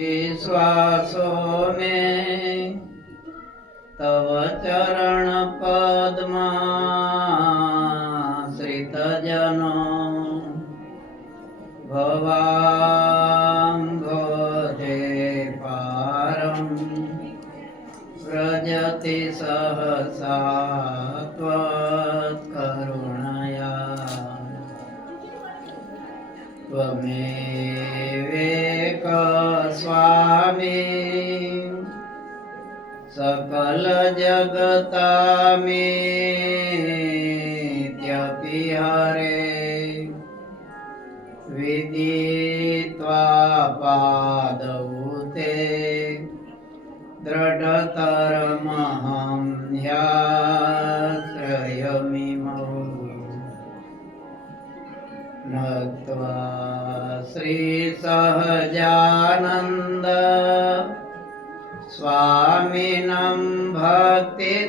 विश्वासो में तव चरण पद्माश्रित जनो भवाम्भोजे पारं व्रजति सहसा त्वत्करुणया त्वमेवेक स्वामी सकल जगतामेत्यपि हरे विदित्वा पादौ ते दृढतरमहं ह्याश्रयमिमौ नत्वा श्रीसहजानन्द स्वामिनं भक्तिधर्मजां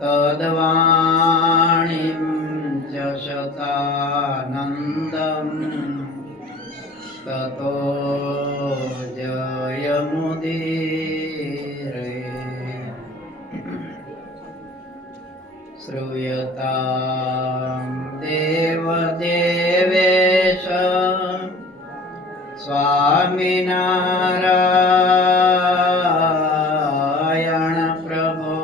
तद्वाणीं च शतानन्दं ततो जयमुदीरये श्रूयतां देवदेवेश स्वामिनारायण प्रभो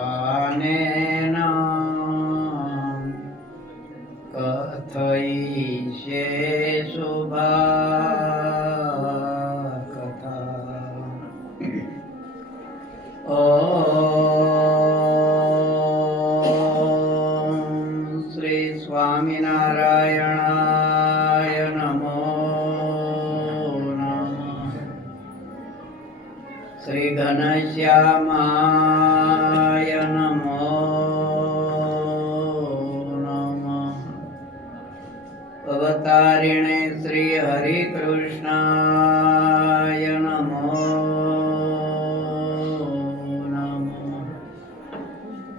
त्वदीयेनावधानेन कथयिष्ये शुभा कथा। स्वामिनारायणाय नमो नमः। श्री घनश्यामाय नमो नमः। अवतारिणे श्री हरिकृष्णाय नमो नमः।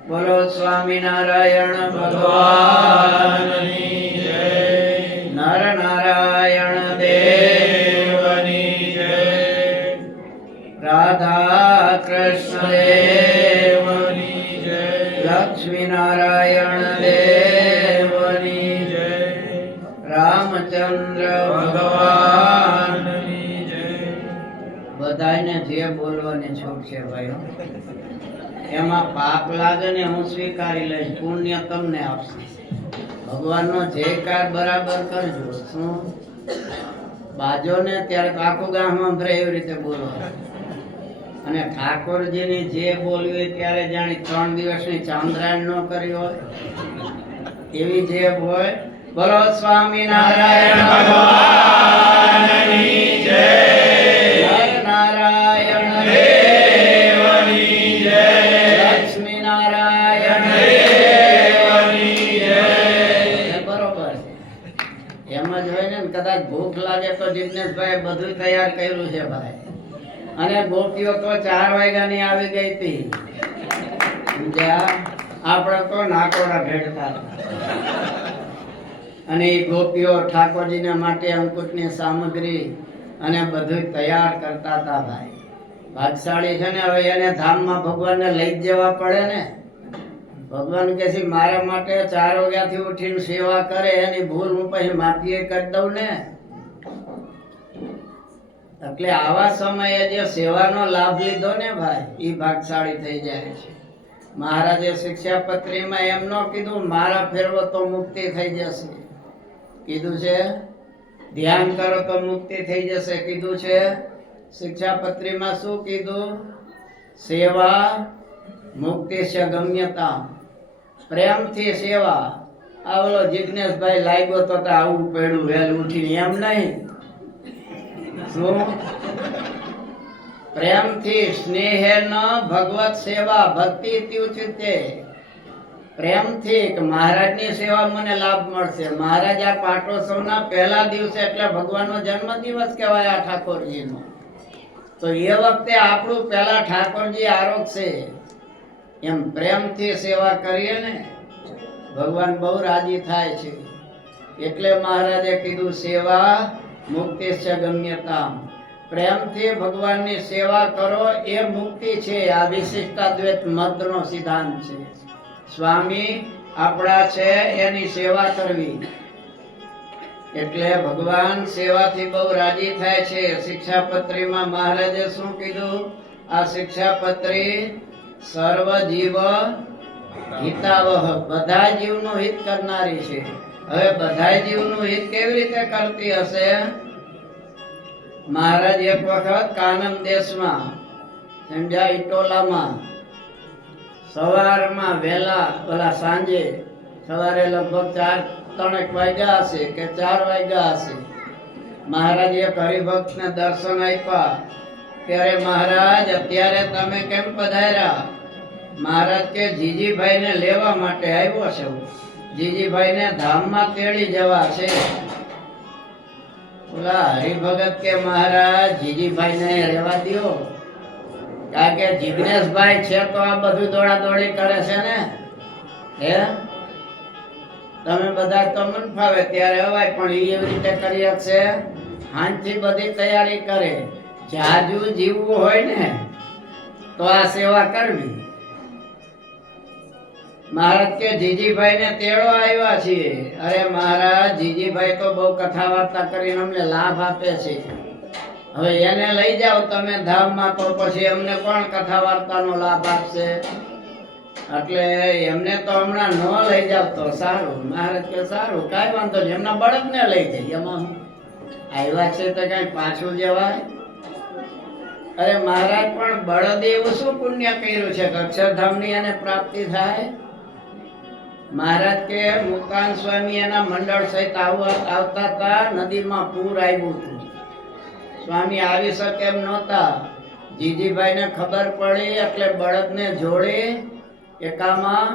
बोलो स्वामिनारायण भगवान नर नारायण देवनी जय। राधा कृष्ण देवनी जय। लक्ष्मी नारायण देवनी जय। रामचंद्र भगवान जय। बधाने जे बोलवानी छूट छे भाईओ, एमां पाप लागे ने हूँ स्वीकारी लईश, पुण्य तमने आपशे। भगवाननो जयकार बराबर करजो। શું બાજો ને ત્યારે આખું ગામ સંભળે એવી રીતે બોલો, અને ઠાકોરજીની જે બોલવી ત્યારે જાણી 3 દિવસની ચાંદ્રાયણ ન કરી હોય એવી જે હોય. બોલો સ્વામિનારાયણ ભગવાનની જય. નારાયણ દેવની જય. લક્ષ્મી નારાયણ કદાચ ભૂખ લાગે તો જિગ્નેશભાઈ બધું તૈયાર કર્યું છે ભાઈ, અને ગોપીઓ તો 4 વાગ્યાની આવી ગઈ હતી. આપણે તો નાકોડા ભેડતા અને એ ગોપીઓ ઠાકોરજીને માટે અંકુશની સામગ્રી અને બધું તૈયાર કરતા હતા ભાઈ. ભાગશાળી છે ને, હવે એને ધામમાં ભગવાનને લઈ જવા પડે ને. ભગવાન કહે છે મારા માટે 4 વાગ્યાથી ઉઠીને સેવા કરે, એની ભૂલ હું પછી માફી કરી દઉં ને. એટલે આવા સમયે જે સેવાનો લાભ લીધો ને ભાઈ, એ ભાગશાળી થઈ જાય છે. મહારાજે શિક્ષાપત્રીમાં એમ ન કીધું મારા ફેરવો તો મુક્તિ થઈ જશે, કીધું છે ધ્યાન કરો તો મુક્તિ થઈ જશે. કીધું છે શિક્ષાપત્રીમાં શું કીધું? સેવા મુક્તિ છે ગમ્યતા. પ્રેમથી સેવા. આ ઓલો જિગ્નેશભાઈ લાગ્યો તો આવું પડ્યું વહેલું ઉઠીને, એમ નહીં. શું પ્રેમથી સ્નેહેન ભગવત સેવા ભક્તિ ત્યુચ્યતે. પ્રેમથી કે મહારાજની સેવા મને લાભ મળશે. મહારાજ આ પાટોત્સવના પહેલા દિવસે એટલે ભગવાનનો જન્મદિવસ કહેવાય આ ઠાકોરજીનો. તો એ વખતે આપણું પહેલા ઠાકોરજી આરોગશે, એમ પ્રેમથી સેવા કરીએ ને ભગવાન બહુ રાજી થાય છે. એટલે મહારાજે કીધું સેવા મુક્તિ છે ગમ્યતામ. પ્રેમથી ભગવાનની સેવા કરો એ મુક્તિ છે. આ વિશિષ્ટાદ્વૈત મતનો સિદ્ધાંત છે. સ્વામી આપણા છે એની સેવા કરવી, એટલે ભગવાન સેવાથી બહુ રાજી થાય છે. શિક્ષાપત્રીમાં મહારાજે શું કીધું? આ શિક્ષાપત્રી સર્વ જીવ હિતાવહ, બધા જીવનું હિત કરનારી છે. હવે બધા જીવનું હિત કેવી રીતે કરતી હશે? મહારાજ એક વખત કાનમ દેશમાં સમજ્યા ઇટોલામાં સવારમાં વહેલા પેલા સાંજે સવારે લગભગ 3 વાગ્યા હશે કે 4 વાગ્યા હશે, મહારાજ એક હરિભક્તને દર્શન આપ્યા. ત્યારે મહારાજ અત્યારે તમે કેમ પધાર્યા? મહારાજ કે જીજીભાઈને લેવા માટે આવ્યો છું. જીજીભાઈને ધામમાં તેડી જવા છે. ઓલા હરિભગત કે મહારાજ જીજીભાઈને રહેવા દ્યો, કારણ કે જિગ્નેશભાઈ છે તો આ બધું દોડાદોડી કરે છે ને. હે તમે બધા તો મન ફાવે ત્યારે અવાય, પણ એ એવી રીતે કરી શકશે? હાંજથી બધી તૈયારી કરે. જાજુ જીવવું હોય ને તો આ સેવા કરવી. મહારાજ કે જીજીભાઈ ને તેડો આવ્યા છીએ. અરે મહારાજ જીજીભાઈ તો બહુ કથા વાર્તા કરીને અમને લાભ આપે છે. હવે એને લઈ જાઓ તમે ધામમાં, તો પછી અમને કોણ કથા વાર્તાનો લાભ આપશે? એટલે એમને તો હમણાં ન લઈ જાવ તો સારું. મહારાજ કે સારું, કાંઈ વાંધો નહીં, એમના બળદને લઈ જઈએ. એમાં આવ્યા છે તો કઈ પાછું જવાય? અરે મહારાજ પણ બળદે એવું શું પુણ્ય કર્યું છે કે અક્ષરધામની એને પ્રાપ્તિ થાય? મહારાજ કે મુક્તાન સ્વામી એના મંડળ સહિત આવતા હતા, નદીમાં પૂર આવ્યું હતું. સ્વામી આવી શકે એમ નહોતા. જીજીભાઈને ખબર પડી એટલે બળદને જોડી એકામાં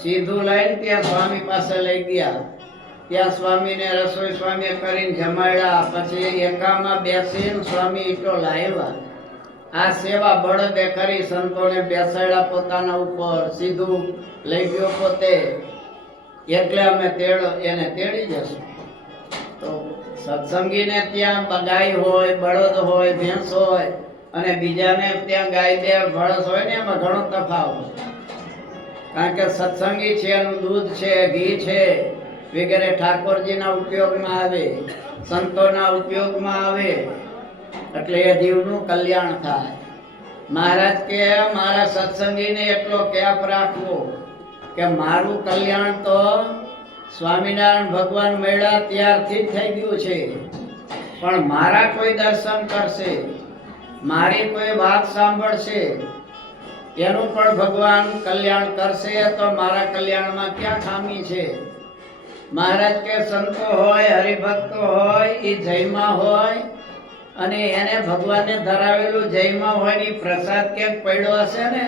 સીધું લઈને ત્યાં સ્વામી પાસે લઈ ગયા. ત્યાં સ્વામીને રસોઈ સ્વામી કરીને જમાડ્યા. પછી એકામાં બેસીને સ્વામી ઇટોલા આવ્યા. આ સેવા બળદે કરી, સંતોને બેસાડ્યા પોતાના ઉપર, સીધું લઈ ગયો પોતે. એટલે અમે એને તેડી જશું. તો સત્સંગીને ત્યાં ગાય હોય, બળદ હોય, ભેંસ હોય, અને બીજાને ત્યાં ગાય બે ભેંસ હોય ને એમાં ઘણો તફાવત. કારણ કે સત્સંગી છે એનું દૂધ છે, ઘી છે વગેરે ઠાકોરજીના ઉપયોગમાં આવે, સંતોના ઉપયોગમાં આવે, એટલે એ જીવનું કલ્યાણ થાય. મહારાજ કે મારા સત્સંગીને એટલો કેપ રાખવો કે મારું કલ્યાણ તો સ્વામિનારાયણ ભગવાન મળ્યા ત્યારથી જ થઈ ગયું છે, પણ મારા કોઈ દર્શન કરશે, મારી કોઈ વાત સાંભળશે, એનું પણ ભગવાન કલ્યાણ કરશે, તો મારા કલ્યાણમાં ક્યાં ખામી છે? મહારાજ કે સંતો હોય, હરિભક્તો હોય, એ જયમાં હોય, અને એને ભગવાનને ધરાવેલું જયમાં હોય ની પ્રસાદ ક્યાંક પડ્યો હશે ને,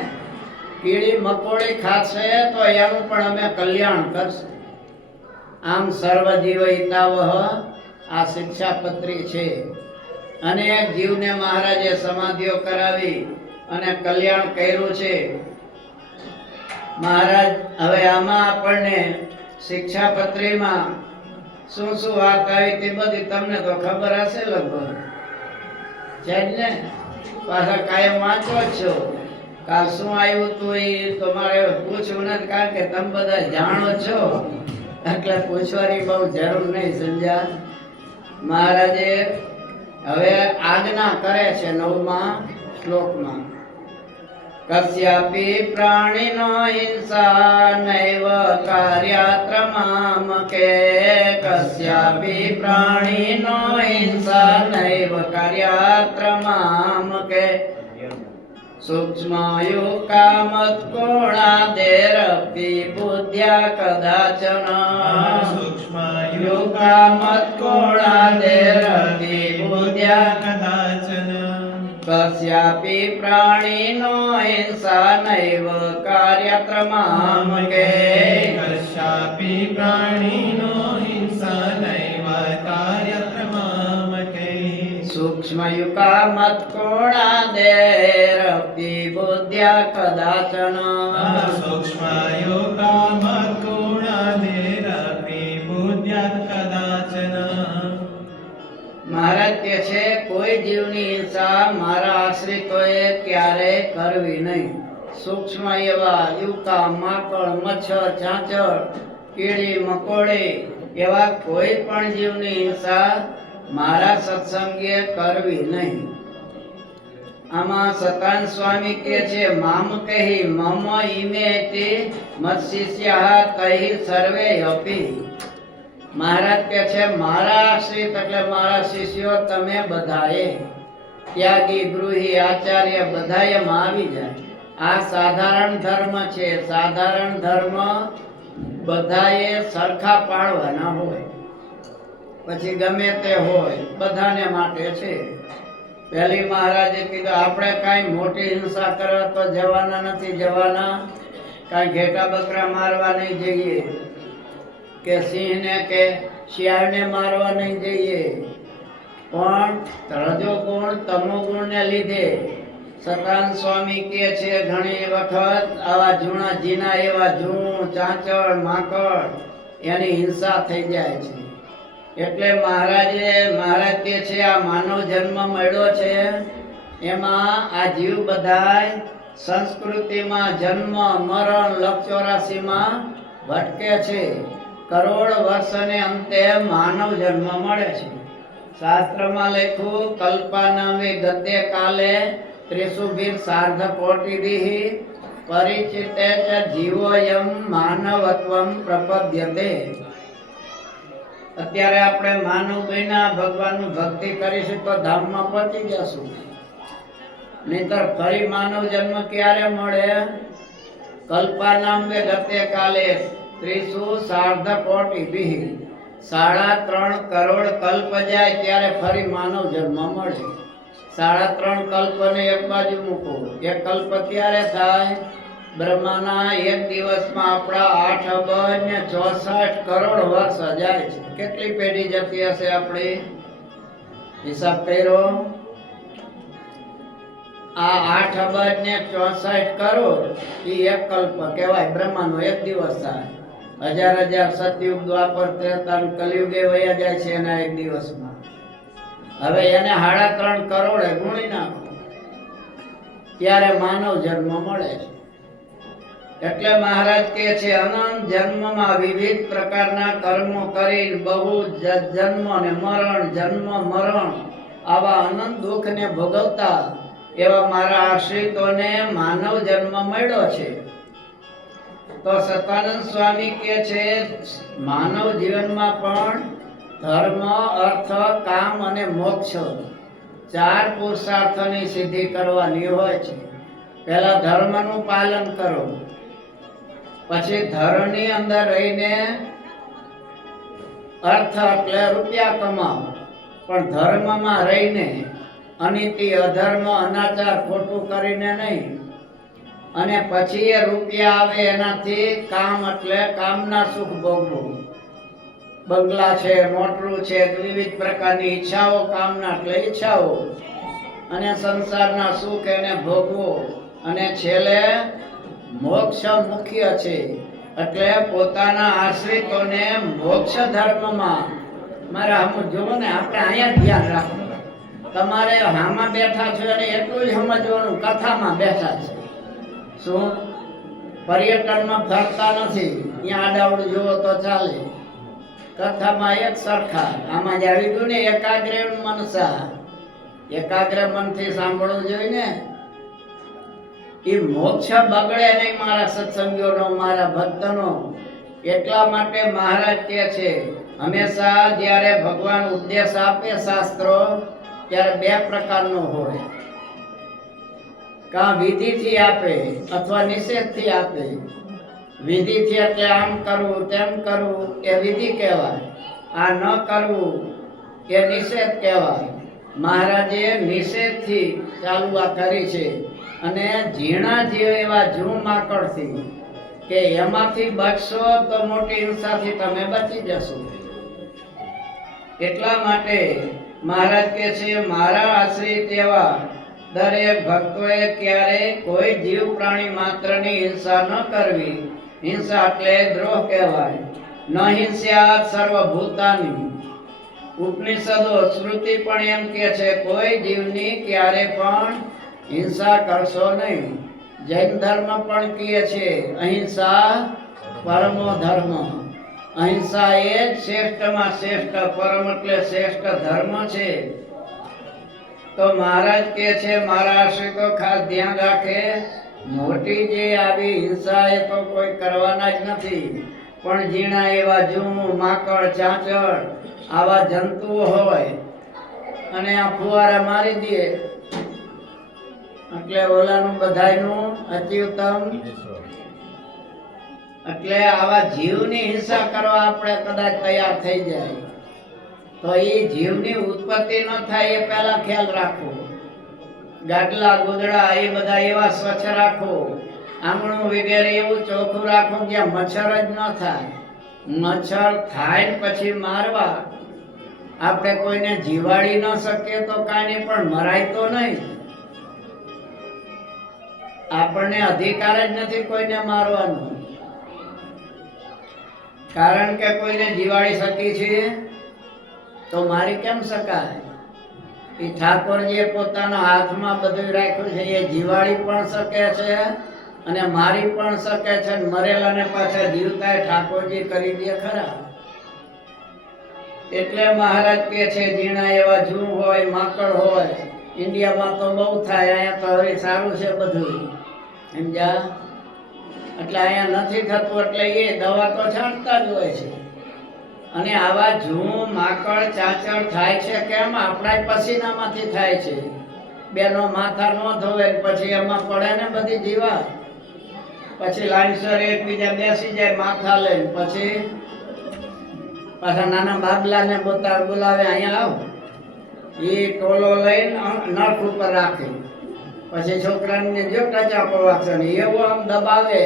કીડી મકોડી ખાશે તો એનું પણ અમે કલ્યાણ કરશું. આમ સર્વ જીવ હિતાવહ આ શિક્ષાપત્રી છે. અને જીવને મહારાજે સમાધિઓ કરાવી અને કલ્યાણ કર્યું છે. મહારાજ હવે આમાં આપણને શિક્ષાપત્રીમાં શું શું વાત આવી તે બધી તમને તો ખબર હશે લગભગ છે જ ને. પાછા કાયમ વાંચો જ છો. કાલ શું આવ્યું તું એ તમારે પૂછવું નથી, કારણ કે તમે બધા જાણો છો એટલે પૂછવાની બહુ જરૂર નહીં. સમજ્યા? મહારાજે હવે આજ્ઞા કરે છે 9મા શ્લોકમાં, કસ્યાપી પ્રાણીનો હિંસા નૈવ કાર્યાત્રમામ કે, કસ્યાપી પ્રાણીનો હિંસા નૈવ કાર્યાત્રમામ કે, સૂક્ષ્મયુકામત કોણાદેરપી બુદ્ધ્યા કદાચન, સૂક્ષ્મયુકામત કોણાદેરપી બુદ્ધ્યા કદાચન, કસ્યાપી પ્રાણીનો હિંસા નૈવ કાર્યક્રમામ કે, કસ્યાપી પ્રાણીનો હિંસા નૈવ કાર્યક્રમામ કે, સૂક્ષ્મયુકા મત્કોણાદેરપી બુદ્ધ્યા કદાચન સૂક્ષ્મયોગામત્કોણાદેરપી બુદ્ધ્યાત્ કદાચન. મહારાજ કે છે કોઈ જીવની હિંસા મારા આશ્રિતોએ ક્યારેય કરવી નહીં. સૂક્ષ્મ એવા યુકા, માકડ, મચ્છર, ચાંચડ, કીડી, મકોડી એવા કોઈ પણ જીવની હિંસા મારા સત્સંગીએ કરવી નહીં. આમાં સતાન સ્વામી કે છે મામ કહી મમ ઈમે તે મત્શિષ્યઃ તૈ સર્વે અપી. મહારાજ કે છે મારા આશ્રિત એટલે મારા શિષ્યો તમે બધાએ, ત્યાગી, ગૃહી, આચાર્ય બધા એમાં આવી જાય. આ સાધારણ ધર્મ છે. સાધારણ ધર્મ બધાએ સરખા પાળવાના હોય, પછી ગમે તે હોય બધાને માટે છે. પહેલી મહારાજે કીધું આપણે કાંઈ મોટી હિંસા કરવા તો જવાના નથી, જવાના કાંઈ ઘેટા બકરા મારવા નહીં જઈએ, કે સિંહને કે શિયાળને મારવા નહીં જઈએ. પણ રજો ગુણ તમો ગુણને લીધે સતાન સ્વામી કહે છે ઘણી વખત આવા જૂના જીના એવા જૂણ, ચાંચડ, માકડ એની હિંસા થઈ જાય છે. એટલે મહારાજ કહે છે આ માનવ જન્મ મળ્યો છે એમાં આ જીવ બધાય સંસ્કૃતિમાં જન્મ મરણ લક્ષ 84માં ભટકે છે. કરોડ વર્ષને અંતે માનવ જન્મ મળે છે. શાસ્ત્રમાં લખ્યું કલ્પાનવે ગદ્ય કાલે ત્રિશુભિર સાર્ધ કોટિભિઃ પરિચિતે ચ જીવોયમ માનવત્વમ પ્રપદ્યતે. અત્યારે આપણે માનવ બન્યા, ભગવાનનું ભક્તિ કરીશું તો ધામમાં પહોંચી જશું. નહીતર ફરી માનવ જન્મ ક્યારે મળે? કલ્પાનામે ગતે કાલે ત્રિશુ સાર્ધ કોટિભિઃ 3.5 કરોડ કલ્પ જાય ત્યારે ફરી માનવ જન્મ મળે. 3.5 કલ્પને એક બાજુ મૂકો. એક કલ્પ ક્યારે થાય? બ્રહ્માના એક દિવસમાં આપણા 8 અબજ ને 64 કરોડ વર્ષ જાય છે. કેટલી પેઢી જતી હશે આપણી? હિસાબ કર્યો? આ 8 અબજ ને 64 કરોડ એ એક કલ્પ કહેવાય. બ્રહ્માનો એક દિવસ થાય. હજાર સતયુગ, દ્વાપર, ત્રેતા, કલયુગે વયા જાય છે એના એક દિવસમાં. હવે એને 3.5 કરોડે ગુણી નાખો ત્યારે માનવ જન્મ મળે છે. એટલે મહારાજ કહે છે અનંત જન્મમાં વિવિધ પ્રકારના કર્મો કરી બહુ જન્મ ને મરણ, જન્મ મરણ આવા અનંત દુઃખને ભોગવતા એવા મારા આશ્રિતોને માનવ જન્મ મળ્યો છે. તો સતાનંદ સ્વામી કહે છે માનવ જીવનમાં પણ ધર્મ, અર્થ, કામ અને મોક્ષ 4 પુરુષાર્થની સિદ્ધિ કરવાની હોય છે. પહેલા ધર્મનું પાલન કરો, પછી ધર્મની અંદર રહીને અર્થ એટલે રૂપિયા કમાવો, પણ ધર્મમાં રહીને અનીતિ, અધર્મ, અનાચાર ખોટું કરીને નહીં. અને પછી એ રૂપિયા આવે એનાથી કામ એટલે કામના સુખ ભોગવું. બંગલા છે, મોટરું છે, વિવિધ પ્રકારની ઈચ્છાઓ, કામના એટલે ઈચ્છાઓ, અને સંસારના સુખ એને ભોગવો. અને છેલ્લે મોક્ષ મુખ્ય છે. એટલે પોતાના આશ્રિતોને મોક્ષ ધર્મમાં મારા હમ જોવો ને, આપણે અહીંયા ધ્યાન રાખવું. તમારે હામાં બેઠા છો અને એટલું જ સમજવાનું કથામાં બેઠા છે. શું પર્યટનમાં ફરતા નથી, અહીંયા આડાવડું જોવો તો ચાલે. કથામાં એક સરખા. આમાં જ આવી ગયું ને એકાગ્ર મનસા. એકાગ્ર મનથી સાંભળવું જોઈએ ને. એ મોક્ષ બગડે નહીં મારા સત્સંગીઓનો, મારા ભક્તનો. એટલા માટે મહારાજ કહે છે હંમેશા જ્યારે ભગવાન ઉપદેશ આપે શાસ્ત્રો ત્યારે 2 પ્રકારનો હોય. કાં વિધિથી આપે અથવા નિષેધથી આપે. વિધિથી એટલે આમ કરવું, તેમ કરવું એ વિધિ કહેવાય. આ ન કરવું એ નિષેધ કહેવાય. મહારાજે નિષેધથી ચાલુ આ કરી છે. અને ઝીણા જીવ એવા જૂ માકડથી કે એમાંથી બચશો તો મોટી હિંસાથી તમે બચી જશો. એટલા માટે મહારાજ કે છે મારા આશ્રિત એવા દરેક ભક્તોએ ક્યારેય કોઈ જીવ પ્રાણી માત્રની હિંસા ન કરવી. હિંસા એટલે દ્રોહ કહેવાય. ન હિંસ્યાત સર્વભૂતાની. ઉપનિષદો શ્રુતિ પણ એમ કે છે કોઈ જીવની ક્યારે પણ હિંસા કરશો નહીં. જૈન ધર્મ પણ કહે છે અહિંસા પરમો ધર્મ. અહિંસા એ જ શ્રેષ્ઠમાં શ્રેષ્ઠ, પરમ એટલે શ્રેષ્ઠ ધર્મ છે. તો મહારાજ કે છે મારા આશ્રિતો ખાસ ધ્યાન રાખે, મોટી જે આવી હિંસા એ તો કોઈ કરવાના જ નથી. પણ ઝીણા એવા જૂ, માકડ, ચાંચડ આવા જંતુઓ હોય અને આ ફુવારા મારી દે એટલે ઓલાનું બધાયનું અત્યુત્તમ. એટલે આવા જીવની હિંસા કરવા આપણે કદાચ તૈયાર થઈ જાય તો એ જીવની ઉત્પત્તિ ન થાય એ પહેલા ખ્યાલ રાખો. ગાડલા ગોદડા એ બધા એવા સ્વચ્છ રાખો. આંગણું વગેરે એવું ચોખ્ખું રાખો જ્યાં મચ્છર જ ન થાય. મચ્છર થાય પછી મારવા. આપણે કોઈને જીવાડી ન શકીએ તો કાંઈ નહીં, પણ મરાય તો નહીં. આપણને અધિકાર જ નથી કોઈને મારવાનો, કારણ કે કોઈને જીવાડી શકી છીએ તો મારી કેમ શકાય? એ ઠાકોરજીએ પોતાના હાથમાં બધું રાખ્યું છે. એ જીવાડી પણ શકે છે અને મારી પણ શકે છે. મરેલાને પાછા જીવતા ઠાકોરજી કરી દે ખરા. એટલે મહારાજ કે છે ઝીણા એવા જૂ હોય, માકડ હોય. ઇન્ડિયામાં તો બહુ થાય, અહીંયા તો હવે સારું છે બધું, સમજ્યા? એટલે અહીંયા નથી થતું એટલે એ દવા તો છાંટતા જ હોય છે. અને આવા જૂ, માકડ, ચાંચડ થાય છે કેમ? આપણા પસીનામાંથી થાય છે. બેનો માથા ન ધોવે પછી એમાં પડે ને બધી જીવા. પછી લાઈનસર એકબીજા બેસી જાય માથા લઈને. પછી પાછા નાના બાબલાને બોલાવે અહીંયા આવ. એ ટોલો લઈને નખ ઉપર રાખે. પછી છોકરાને જો ટચાકો વાગશે ને એવો આમ દબાવે,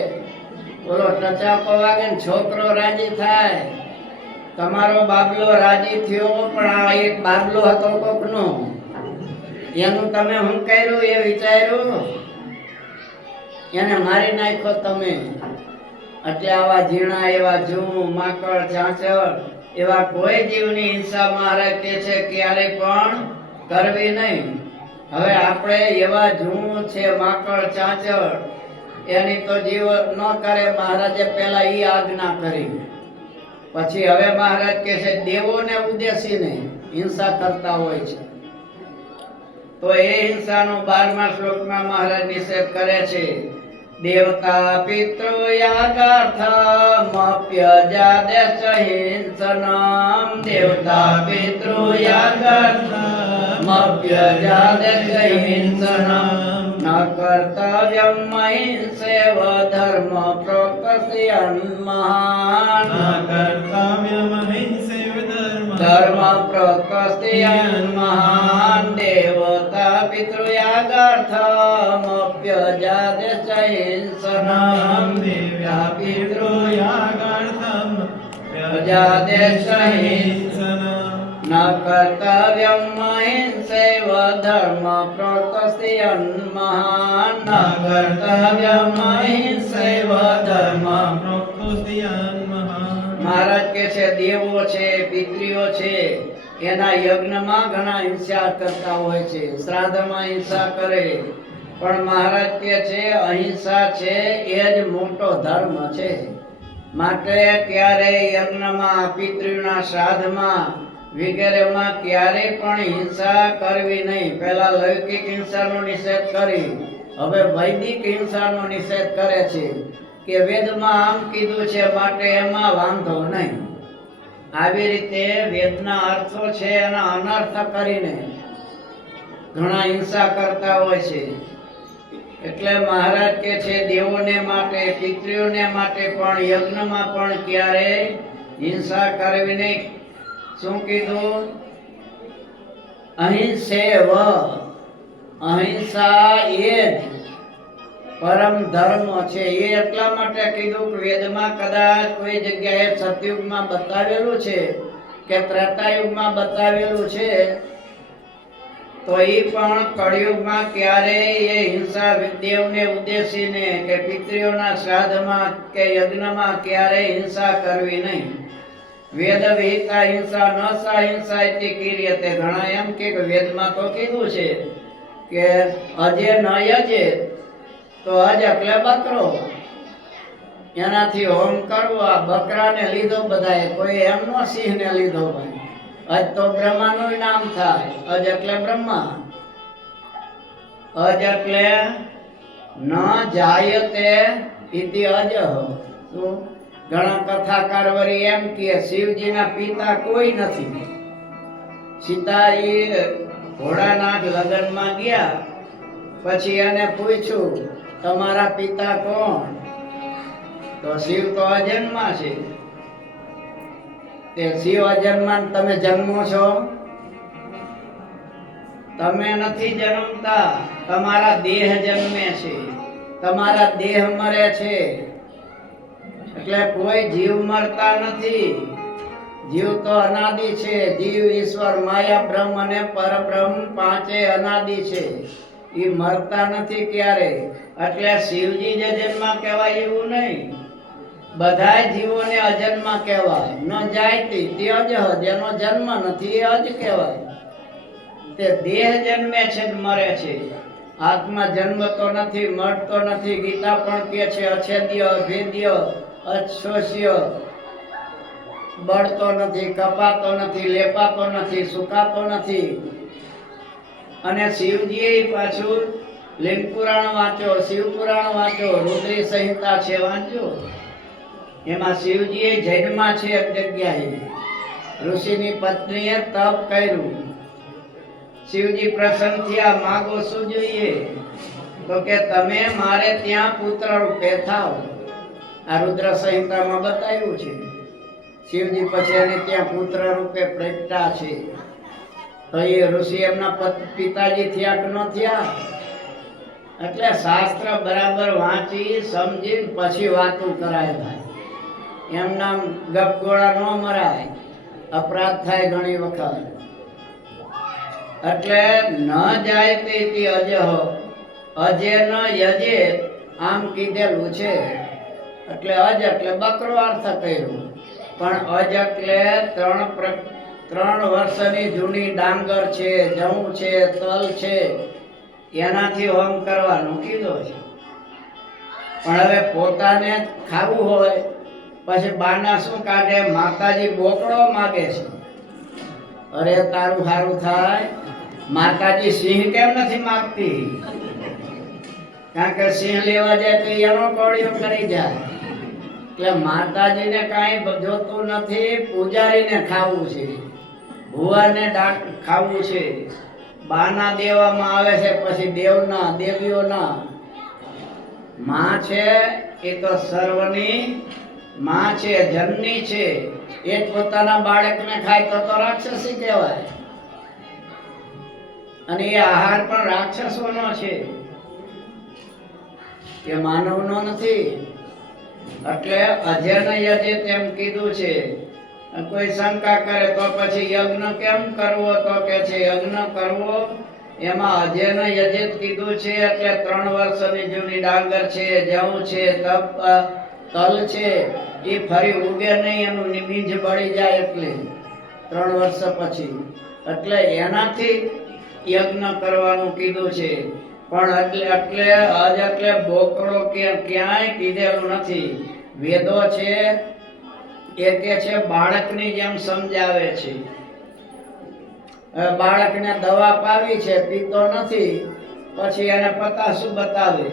બોલો ટચાકો વાગે ને છોકરો રાજી થાય. તમારો બાબલો રાજી થયો પણ આ એક બાબલો હતો કોકનો, એનું તમે શું કર્યું એ વિચાર્યું? એને મારી નાખ્યો તમે. એટલે આવા ઝીણા એવા જૂ, માકડ, ચાંચડ એવા કોઈ જીવની હિંસા મહારાજ કે છે ક્યારે પણ કરવી નહીં. હવે આપણે એવા જૂ છે, માકડ, ચાંચડ એની તો જીવ ન કરે. મહારાજે પેલા ઈ આજ્ઞા કરી. પછી હવે મહારાજ કે છે દેવોને ઉદ્દેશીને હિંસા કરતા હોય છે તો એ હિંસાનો 12મા શ્લોકમાં મહારાજ નિષેધ કરે છે. દેવતા પિતૃ યાગાર્થમપ્યજાદેશ હિંસનમ. દેવતા પિતૃ યાગાર્થમપ્યજાદેશ હિંસનમ. ન કર્તવ્યમ મહિંસેવ ધર્મ પ્રોક્તસ્યન મહાન. ધર્મ પ્રોક્તસ્યન મહાન. દેવતા પિતૃયાગાર્થમપ્યજાદેશ હિંસનમ. દેવ્યા પિતૃયાગાર્થમપ્યજાદેશ હિંસનમ. ન કર્તવ્યમ મહિંસેવ ધર્મ પ્રોક્તસ્યન મહાન. ન કર્તવ્યમ મહિંસેવ ધર્મ પ્રોક્તસ્યન મહાન. મહારાજ કે છે દેવો છે, પિતરીઓ છે, એના યજ્ઞમાં ઘણા હિંસા કરતા હોય છે, શ્રાદ્ધમાં હિંસા કરે. પણ મહારાજ કે છે અહિંસા છે એ જ મોટો ધર્મ છે. માટે ક્યારે યજ્ઞમાં, પિતૃના શ્રાદ્ધમાં વગેરેમાં ક્યારેય પણ હિંસા કરવી નહીં. પહેલા લૌકિક હિંસાનો નિષેધ કરી, હવે વૈદિક હિંસાનો નિષેધ કરે છે કે વેદમાં આમ કીધું છે માટે એમાં વાંધો નહીં. આવી રીતે વેદના અર્થો છે એના અનર્થ કરીને ઘણા હિંસા કરતા હોય છે. એટલે મહારાજ કે છે દેવોને માટે, પિતૃઓને માટે પણ યજ્ઞમાં પણ ક્યારેય હિંસા કરવી નહીં. શું કીધું? અહિંસેવ. અહિંસા એ જ પરમ ધર્મ છે. એ એટલા માટે કીધું કે વેદમાં કદાચ કોઈ જગ્યાએ સતયુગમાં બતાવેલું છે કે ત્રેતાયુગમાં બતાવેલું છે, તો એ પણ કળિયુગમાં ક્યારેય એ હિંસા દેવને ઉદ્દેશીને કે પિતૃઓના શ્રાદ્ધમાં કે યજ્ઞમાં ક્યારેય હિંસા કરવી નહીં. વેદ વિહિતા હિંસા ન સા હિંસા ઇતિ ક્રિયતે. ઘણા એમ કે વેદમાં તો કીધું છે કે અજે ન યજે, તો અજ એટલે બકરો, એનાથી હોમ કરવો. આ બકરાને લીધો બધાએ, કોઈ એમ નો સિંહને લીધો ભાઈ. અજ તો બ્રહ્માનું નામ થાય. અજ એટલે બ્રહ્મા. અજ એટલે ન જાયતે ઇતિ અજહ. શું? ઘણા કથાકાર વળી એમ કે શિવજીના પિતા કોઈ નથી. સીતાજી ભોળાનાથ લગ્નમાં ગયા, પછી એને પૂછ્યું તમારા પિતા કોણ? તો શિવ તો અજન્મા છે. તે શિવ અજન્મા, તમે જન્મો છો? તમે નથી જન્મતા, તમારા દેહ જન્મે છે, તમારા દેહ મરે છે. એટલે કોઈ જીવ મરતા નથી. જીવ તો અનાદિ છે. જીવ, ઈશ્વર, માયા, બ્રહ્મ અને પરબ્રહ્મ પાંચે અનાદિ છે. એ મરતા નથી ક્યારે. એટલે શિવજી જ અજન્મા કહેવાય એવું નહીં. બધાય જીવોને અજન્મા કહેવાય. ન જાયતી તે અજહ, જેનો જન્મ નથી એ અજ કહેવાય. તે દેહ જન્મે છે ને મરે છે. આત્મા જન્મતો નથી, મરતો નથી. ગીતા પણ કહે છે અછેદ્ય, અભેદ્ય, અશોષ્ય, બળતો નથી, કપાતો નથી, લેપાતો નથી, સુકાતો નથી. અને શિવજીએ પાછું લિંગ પુરાણ વાંચો, શિવ પુરાણ વાંચો, રુદ્રી સંહિતા છે વાંચો. એમાં શિવજીએ જન્મા છે એક જગ્યાએ. ઋષિની પત્નીએ તપ કર્યું. શિવજી પ્રસન્ન થયા. માગો શું જોઈએ? તો કે તમે મારે ત્યાં પુત્ર રૂપે થાવ. આ રુદ્ર સંહિતામાં બતાવ્યું છે. શિવજી પછી એને ત્યાં પુત્ર રૂપે પ્રગટા છે. તો એ ઋષિ એમના પિતાજી થયા કે ન થયા? એટલે શાસ્ત્ર બરાબર વાંચી સમજી પછી વાતું કરાય ભાઈ. એમના ગપગોળા ન મરાય, અપરાધ થાય ઘણી વખત. એટલે ન જાય તે અજહ, અજે ન યજે, આમ કીધેલું છે. એટલે અજ એટલે બકરો અર્થ કર્યો. પણ અજ એટલે ત્રણ વર્ષની જૂની ડાંગર છે, જવું છે, તલ છે, એનાથી હોમ કરવાનું કીધો છે. પણ હવે પોતાને ખાવું હોય પછી બાના શું કાઢે? માતાજી બોકડો માગે છે. અરે તારું સારું થાય. માતાજી સિંહ કેમ નથી માગતી? કારણ કે સિંહ લેવા જાય તો એનો કોળિયો કરી જાય. એટલે માતાજીને કાંઈ જોતું નથી. પૂજારીને ખાવું છે, ભુવાને ખાવું છે. બાના દેવામાં આવે છે, પછી દેવના, દેવીઓના. માં છે એ તો સર્વની માં છે, જનની છે. એ જ પોતાના બાળકને ખાય તો રાક્ષસી કહેવાય. અને એ આહાર પણ રાક્ષસોનો છે, એ માનવનો નથી. એટલે અજેન યજે તેમ કીધું છે. કોઈ શંકા કરે તો પછી યજ્ઞ કેમ કરવો? તો કે છે યજ્ઞ કરવો એમાં અજેન યજે કીધું છે. એટલે 3 વર્ષની જૂની ડાંગર છે, જવ છે, તલ છે, એ ફરી ઉગે નહીં. એનું બીજ બળી જાય એટલે 3 વર્ષ પછી. એટલે એનાથી યજ્ઞ કરવાનું કીધું છે. પણ એટલે બોકડો ક્યાંય કીધેલું નથી. વેદો છે એ કે છે બાળકની જેમ સમજાવે છે. બાળકને દવા પાવી છે, પીતો નથી, પછી એને પતાસું બતાવે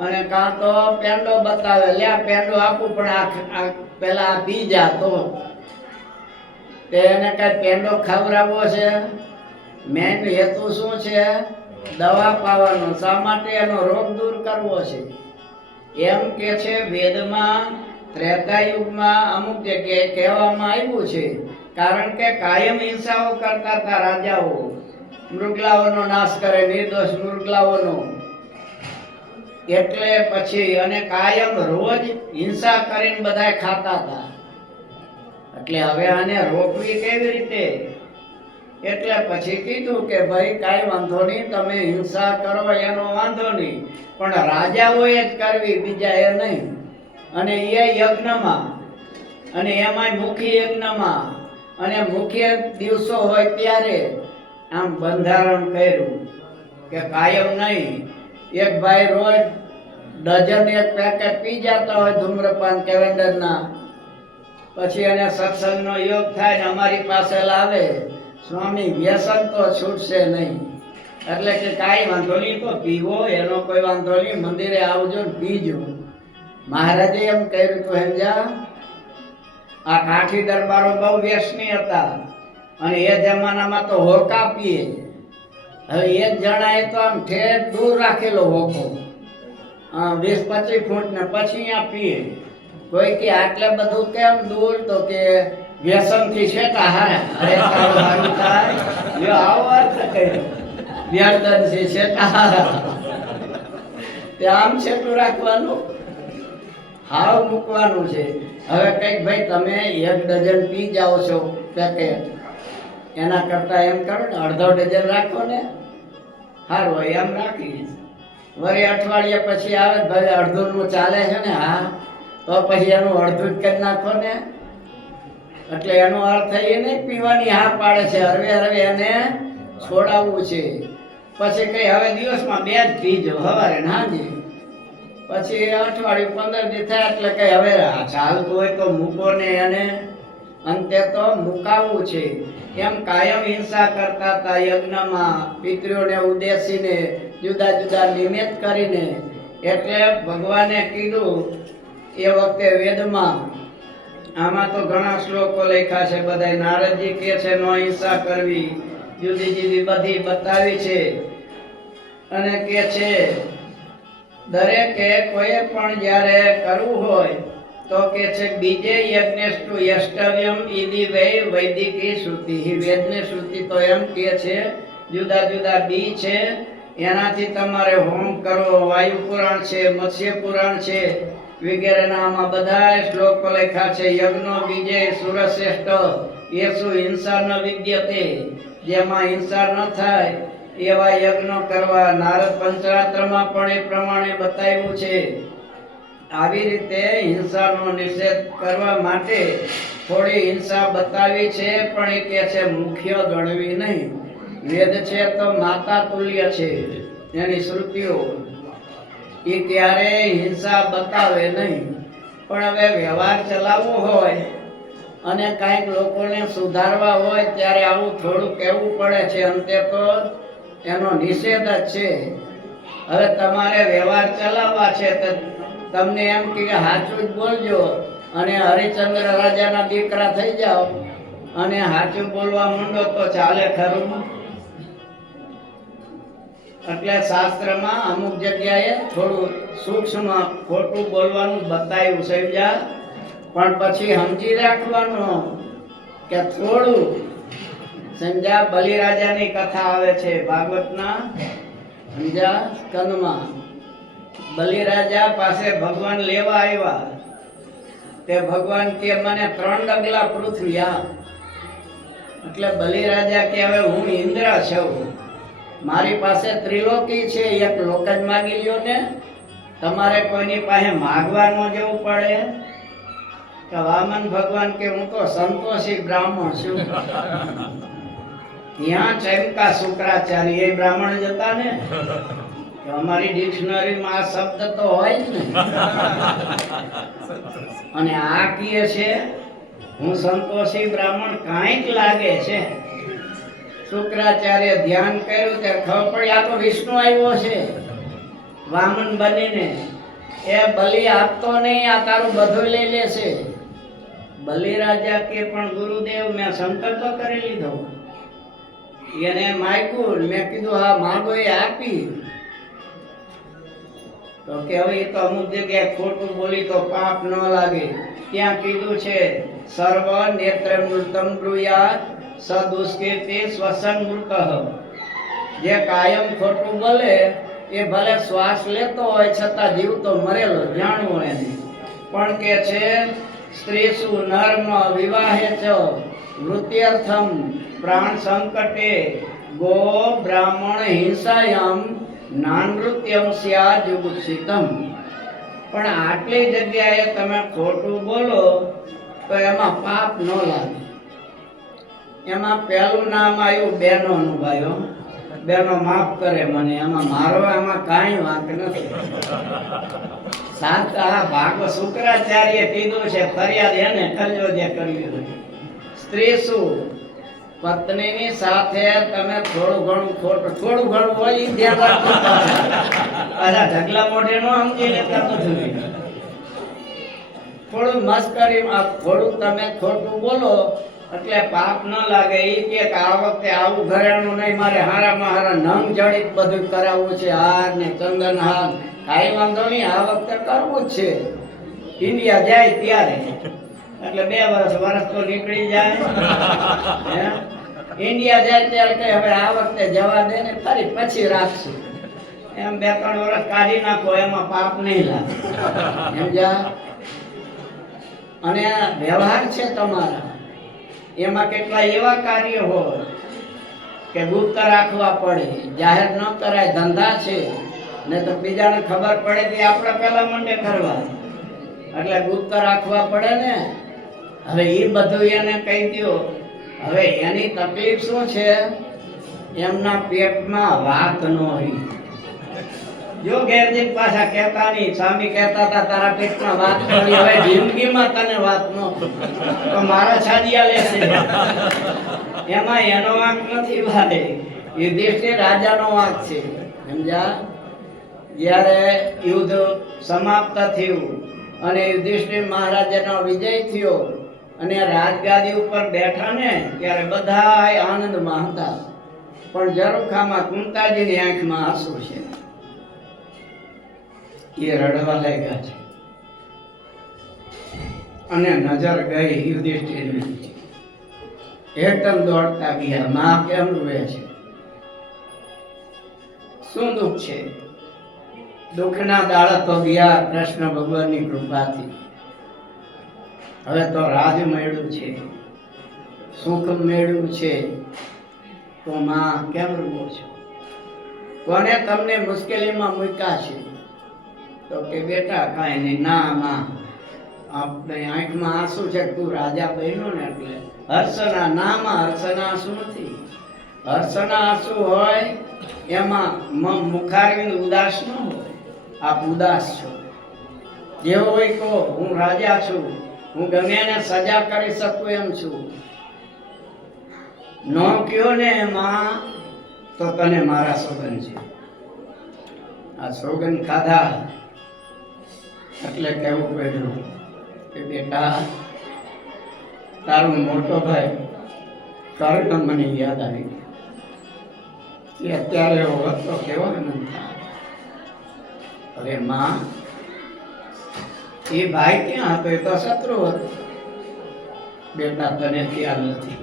અને કાં તો પેંડો બતાવે. લે આ પેંડો આપું, પણ આ પેલા આ પી જા. તો એને કઈ પેંડો ખવડાવવો છે? મેન હેતુ શું છે? દવા પાવાનો. શા માટે? એનો રોગ દૂર કરવો છે. એમ કે છે વેદમાં. ત્રેતા યુગમાં અમુક જગ્યાએ કહેવામાં આવ્યું છે. કારણ કે કાયમ હિંસાઓ કરતા હતા રાજાઓ. મૃગલાઓનો નાશ કરે, નિર્દોષ મૃગલાઓનો. એટલે પછી અને કાયમ રોજ હિંસા કરીને બધા ખાતા હતા. એટલે હવે આને રોકવી કેવી રીતે? એટલે પછી કીધું કે ભાઈ કાંઈ વાંધો નહીં, તમે હિંસા કરો એનો વાંધો નહીં, પણ રાજાઓએ જ કરવી, બીજા એ નહીં. અને એ યજ્ઞમાં, અને એમાંય મુખ્ય યજ્ઞમાં, અને મુખ્ય દિવસો હોય ત્યારે આમ બંધારણ કર્યું કે કાયમ નહીં. એક ભાઈ રોજ ડઝન એક પેકેટ પી જતા હોય ધૂમ્રપાન કેલેન્ડરના, પછી એને સત્સંગનો યોગ થાય ને અમારી પાસે લાવે, સ્વામી વ્યસન તો છૂટશે નહીં. એટલે કે કાંઈ વાંધો નહીં, તો પીવો, એનો કોઈ વાંધો નહીં, મંદિરે આવજો ને પીજો. મહારાજે એમ કહ્યું તો સમજા. આ કાઠી દરબારો બહુ વ્યસની હતા, અને એ જમાનામાં તો હોકા પીએ. હવે એક જણાએ તો આમ ઠેર દૂર રાખેલો હોકો, 20-25 ફૂટ ને પછી અહીંયા પીએ. કોઈ કે આટલે બધું કેમ દૂર? તો કે વ્યસન થી શેટા હારે. અરે તારું હારું થાય, લ્યો આવો અર્થ કર્યો. વ્યસન થી શેટા હારા, તે આમ છેટું રાખવાનું, હાવ મૂકવાનું છે. હવે કઈક ભાઈ તમે 1 ડઝન પી જાઓ છો પેકેટ, એના કરતા એમ કરો ને અડધો ડઝન રાખો ને, સારું હોય એમ રાખીશ. વળી અઠવાડિયે પછી આવે ભાઈ અડધું નું ચાલે છે ને, હા તો પછી એનું અડધું જ કરી નાખો ને. એટલે એનો અર્થ એ નહીં પીવાની હા પાડે છે, હરવે હરવે એને છોડાવવું છે. પછી કઈ હવે દિવસમાં 2 જ પીજો, સવારે ને સાંજે. પછી અઠવાડિયું 15 દી થાય એટલે કઈ હવે ચાલતું હોય તો મૂકો ને, એને અંતે તો મુકાવવું છે. એમ કાયમ હિંસા કરતા હતા યજ્ઞમાં, પિતૃઓને ઉદ્દેશીને, જુદા જુદા નિમિત્ત કરીને. એટલે ભગવાને કીધું એ વખતે વેદમાં, આમાં તો ઘણા શ્લોકો લખ્યા છે બધા. નારદજી કે છે નો હિંસા કરવી, જુદી જુદી બધી બતાવી છે. અને કે છે દરેકે કોઈએ પણ જ્યારે કરવું હોય તો કે છે બીજે યજ્ઞેષ્ટુ યષ્ટવ્યમ ઇતિ વૈદિકી શ્રુતિ. વેદની શ્રુતિ તો એમ કે છે જુદા જુદા બી છે, એનાથી તમારે હોમ કરો. વાયુ પુરાણ છે, મત્સ્ય પુરાણ છે વગેરેના આમાં બધા શ્લોકો લખ્યા છે. યજ્ઞો બીજે સુરશ્રેષ્ઠ યેસુ હિંસા ન વિદ્યતે. જેમાં હિંસા ન થાય એવા યજ્ઞો કરવા. નારદ પંચરાત્રમાં પણ એ પ્રમાણે બતાવ્યું છે. આવી રીતે હિંસાનો નિષેધ કરવા માટે થોડી હિંસા બતાવી છે, પણ એ કે છે મુખ્ય ગણવી નહીં. વેદ છે તો માતા તુલ્ય છે, એની શ્રુતિઓ એ ક્યારેય હિંસા બતાવે નહીં. પણ હવે વ્યવહાર ચલાવવો હોય અને કાંઈક લોકોને સુધારવા હોય ત્યારે આવું થોડું કહેવું પડે છે. અંતે તો એનો નિષેધ જ છે. હવે તમારે વ્યવહાર ચલાવવા છે તો તમને એમ કે સાચું જ બોલજો, અને હરિચંદ્ર રાજાના દીકરા થઈ જાઓ અને સાચું બોલવા માંડો તો ચાલે ખરું? એટલે શાસ્ત્રમાં અમુક જગ્યાએ થોડું સૂક્ષ્મ ખોટું બોલવાનું બતાવ્યું સમજ્યા, પણ પછી સમજી રાખવાનું કે થોડું સમજ્યા. બલિરાજાની કથા આવે છે ભાગવતના સમજ્યા સ્કંદમાં. બલિરાજા પાસે ભગવાન લેવા આવ્યા. તે ભગવાન કે મને 3 ડગલા પૃથ્વી આપ. એટલે બલિરાજા કે હવે હું ઇન્દ્ર છું, મારી પાસે ત્રિલોકી છે, એક લોક જ માગી લ્યો ને, તમારે કોઈની પાસે માગવા ન જવું પડે. કે વામન ભગવાન કે હું તો સંતોષી બ્રાહ્મણ છું. ત્યાં ચૈમકા શુક્રાચાર્ય એ બ્રાહ્મણ જ હતા ને, અમારી ડિક્શનરીમાં આ શબ્દ તો હોય જ ને. અને આ કહે છે હું સંતોષી બ્રાહ્મણ, કાંઈક લાગે છે. શુક્રાચાર્ય ધ્યાન કર્યું ત્યારે ખબર પડી આ તો વિષ્ણુ આવ્યો છે વામન બનીને. એ બલિ આપતો નહીં, આ તારું બધું લઈ લેશે. બલિરાજા કે પણ ગુરુદેવ મેં સંકલ્પ કરી લીધો. એને માગ્યું, મેં કીધું હા માગો એ આપી. તો કે હવે એ તો અમુક જગ્યાએ ખોટું બોલી તો પાપ ન લાગે. ત્યાં કીધું છે સર્વ નેત્ર મૃતમ બ્રુયાત સદુષ્કીર્તિ શ્વસન મૃત. જે કાયમ ખોટું બોલે એ ભલે શ્વાસ લેતો હોય છતાં જીવ તો મરેલો જાણવું એને. પણ કે છે સ્ત્રીસુ નર્મ વિવાહે ચ વૃત્યર્થમ પ્રાણ સંકટે ગો બ્રાહ્મણ હિંસાયામ નાનૃત્યમ સ્યા જુગુપ્સિતમ. પણ આટલી જગ્યાએ તમે ખોટું બોલો તો એમાં પાપ ન લાગે. એમાં પહેલું નામ આવ્યું બેનોનું. ભાઈઓ બેનો માફ કરે મને, એમાં મારો એમાં કાંઈ વાંક નથી. સાચા ભાગ શુક્રાચાર્ય કીધું છે ફરિયાદ એને કરજો જે કરવી હોય. સ્ત્રી શું પત્નીની સાથે તમે થોડું ઘણું થોડું ઘણું હોય ઈ ધ્યાન રાખવું. અલા ઢગલા મોઢે નો સમજી લેતા બધું. થોડું મસ્કરી થોડું તમે ખોટું બોલો એટલે પાપ ન લાગે. ઈ કે આ વખતે આવું ઘરેણું નહીં, મારે હારામાં હારા નંગ જડિત બધું કરાવવું છે, હાર ને ચંદન હાર. કાંઈ વાંધો નહીં, આ વખતે કરવું જ છે. ઇન્ડિયા જાય ત્યારે એટલે 2 વર્ષ તો નીકળી જાય. ઇન્ડિયા જાય ત્યારે કે હવે આ વખતે જવા દે ને ફરી પછી રાખશું. એમ 2-3 વર્ષ કાઢી નાખો, એમાં પાપ નહીં લાગે. સમજ્યા? અને વ્યવહાર છે તમારા, એમાં કેટલા એવા કાર્ય હોય કે ગુપ્ત રાખવા પડે, જાહેર ન કરાય. ધંધા છે ને તો બીજાને ખબર પડે કે આપણે પેલા મંડે કરવા, એટલે ગુપ્ત રાખવા પડે ને. હવે એ બધું એને કહી દો. હવે એની તકલીફ શું છે? એમના પેટમાં વાત ન હોય. જો ઘેરજી પાછા કહેતા નહીં, સ્વામી કહેતા હતા તારા પેટમાં વાત પડી, હવે જિંદગીમાં તને વાત ન તો મારા છાડિયા લેશે. એમાં એનો વાંક નથી ભાઈ, યુધિષ્ઠિર રાજાનો વાંક છે. સમજ્યા? જ્યારે યુદ્ધ સમાપ્ત થયું અને યુધિષ્ઠિર મહારાજાનો વિજય થયો અને રાજગાદી ઉપર બેઠા ને ત્યારે બધા આનંદમાં હતા. પણ ઝરૂખામાં કુંતાજીની આંખમાં આંસુ છે. એ રડવા લાગ્યા છે અને નજર ગઈ યુધિષ્ઠિરની. એકદમ દોડતા ગયા. માં કેમ રોવે છે? શું દુઃખ છે? દુઃખના દાડા તો ગયા કૃષ્ણ ભગવાનની કૃપાથી. હવે તો રાજ મળ્યું છે, સુખ મળ્યું છે, તો માં કેમ રોવો છો? કોને તમને મુશ્કેલીમાં મૂક્યા છે? તો કે બેટા કાંઈ નહીં. ના માં, આપણે આંખમાં આંસુ છે, તું રાજા બન્યો ને એટલે હર્ષના. નામાં હર્ષના આંસુ નથી. હર્ષના આંસુ હોય એમાં મુખારવિંદ ઉદાસ ન હોય. આપ ઉદાસ છો. જેવો હોય કહો હું રાજા છું, હું ગમે એને સજા કરી શકું એમ છું. ન કયો ને એમાં તો તને મારા સોગન છે. આ સોગન ખાધા એટલે કહેવું પડ્યું કે બેટા તારો મોટો ભાઈ કર્ણ મને યાદ આવી ગયો. એ અત્યારે એવો હતો કેવો આનંદ થાય. અરે માં, એ ભાઈ ક્યાં હતો? એ તો શત્રુ હતો. બેટા તને ખ્યાલ નથી,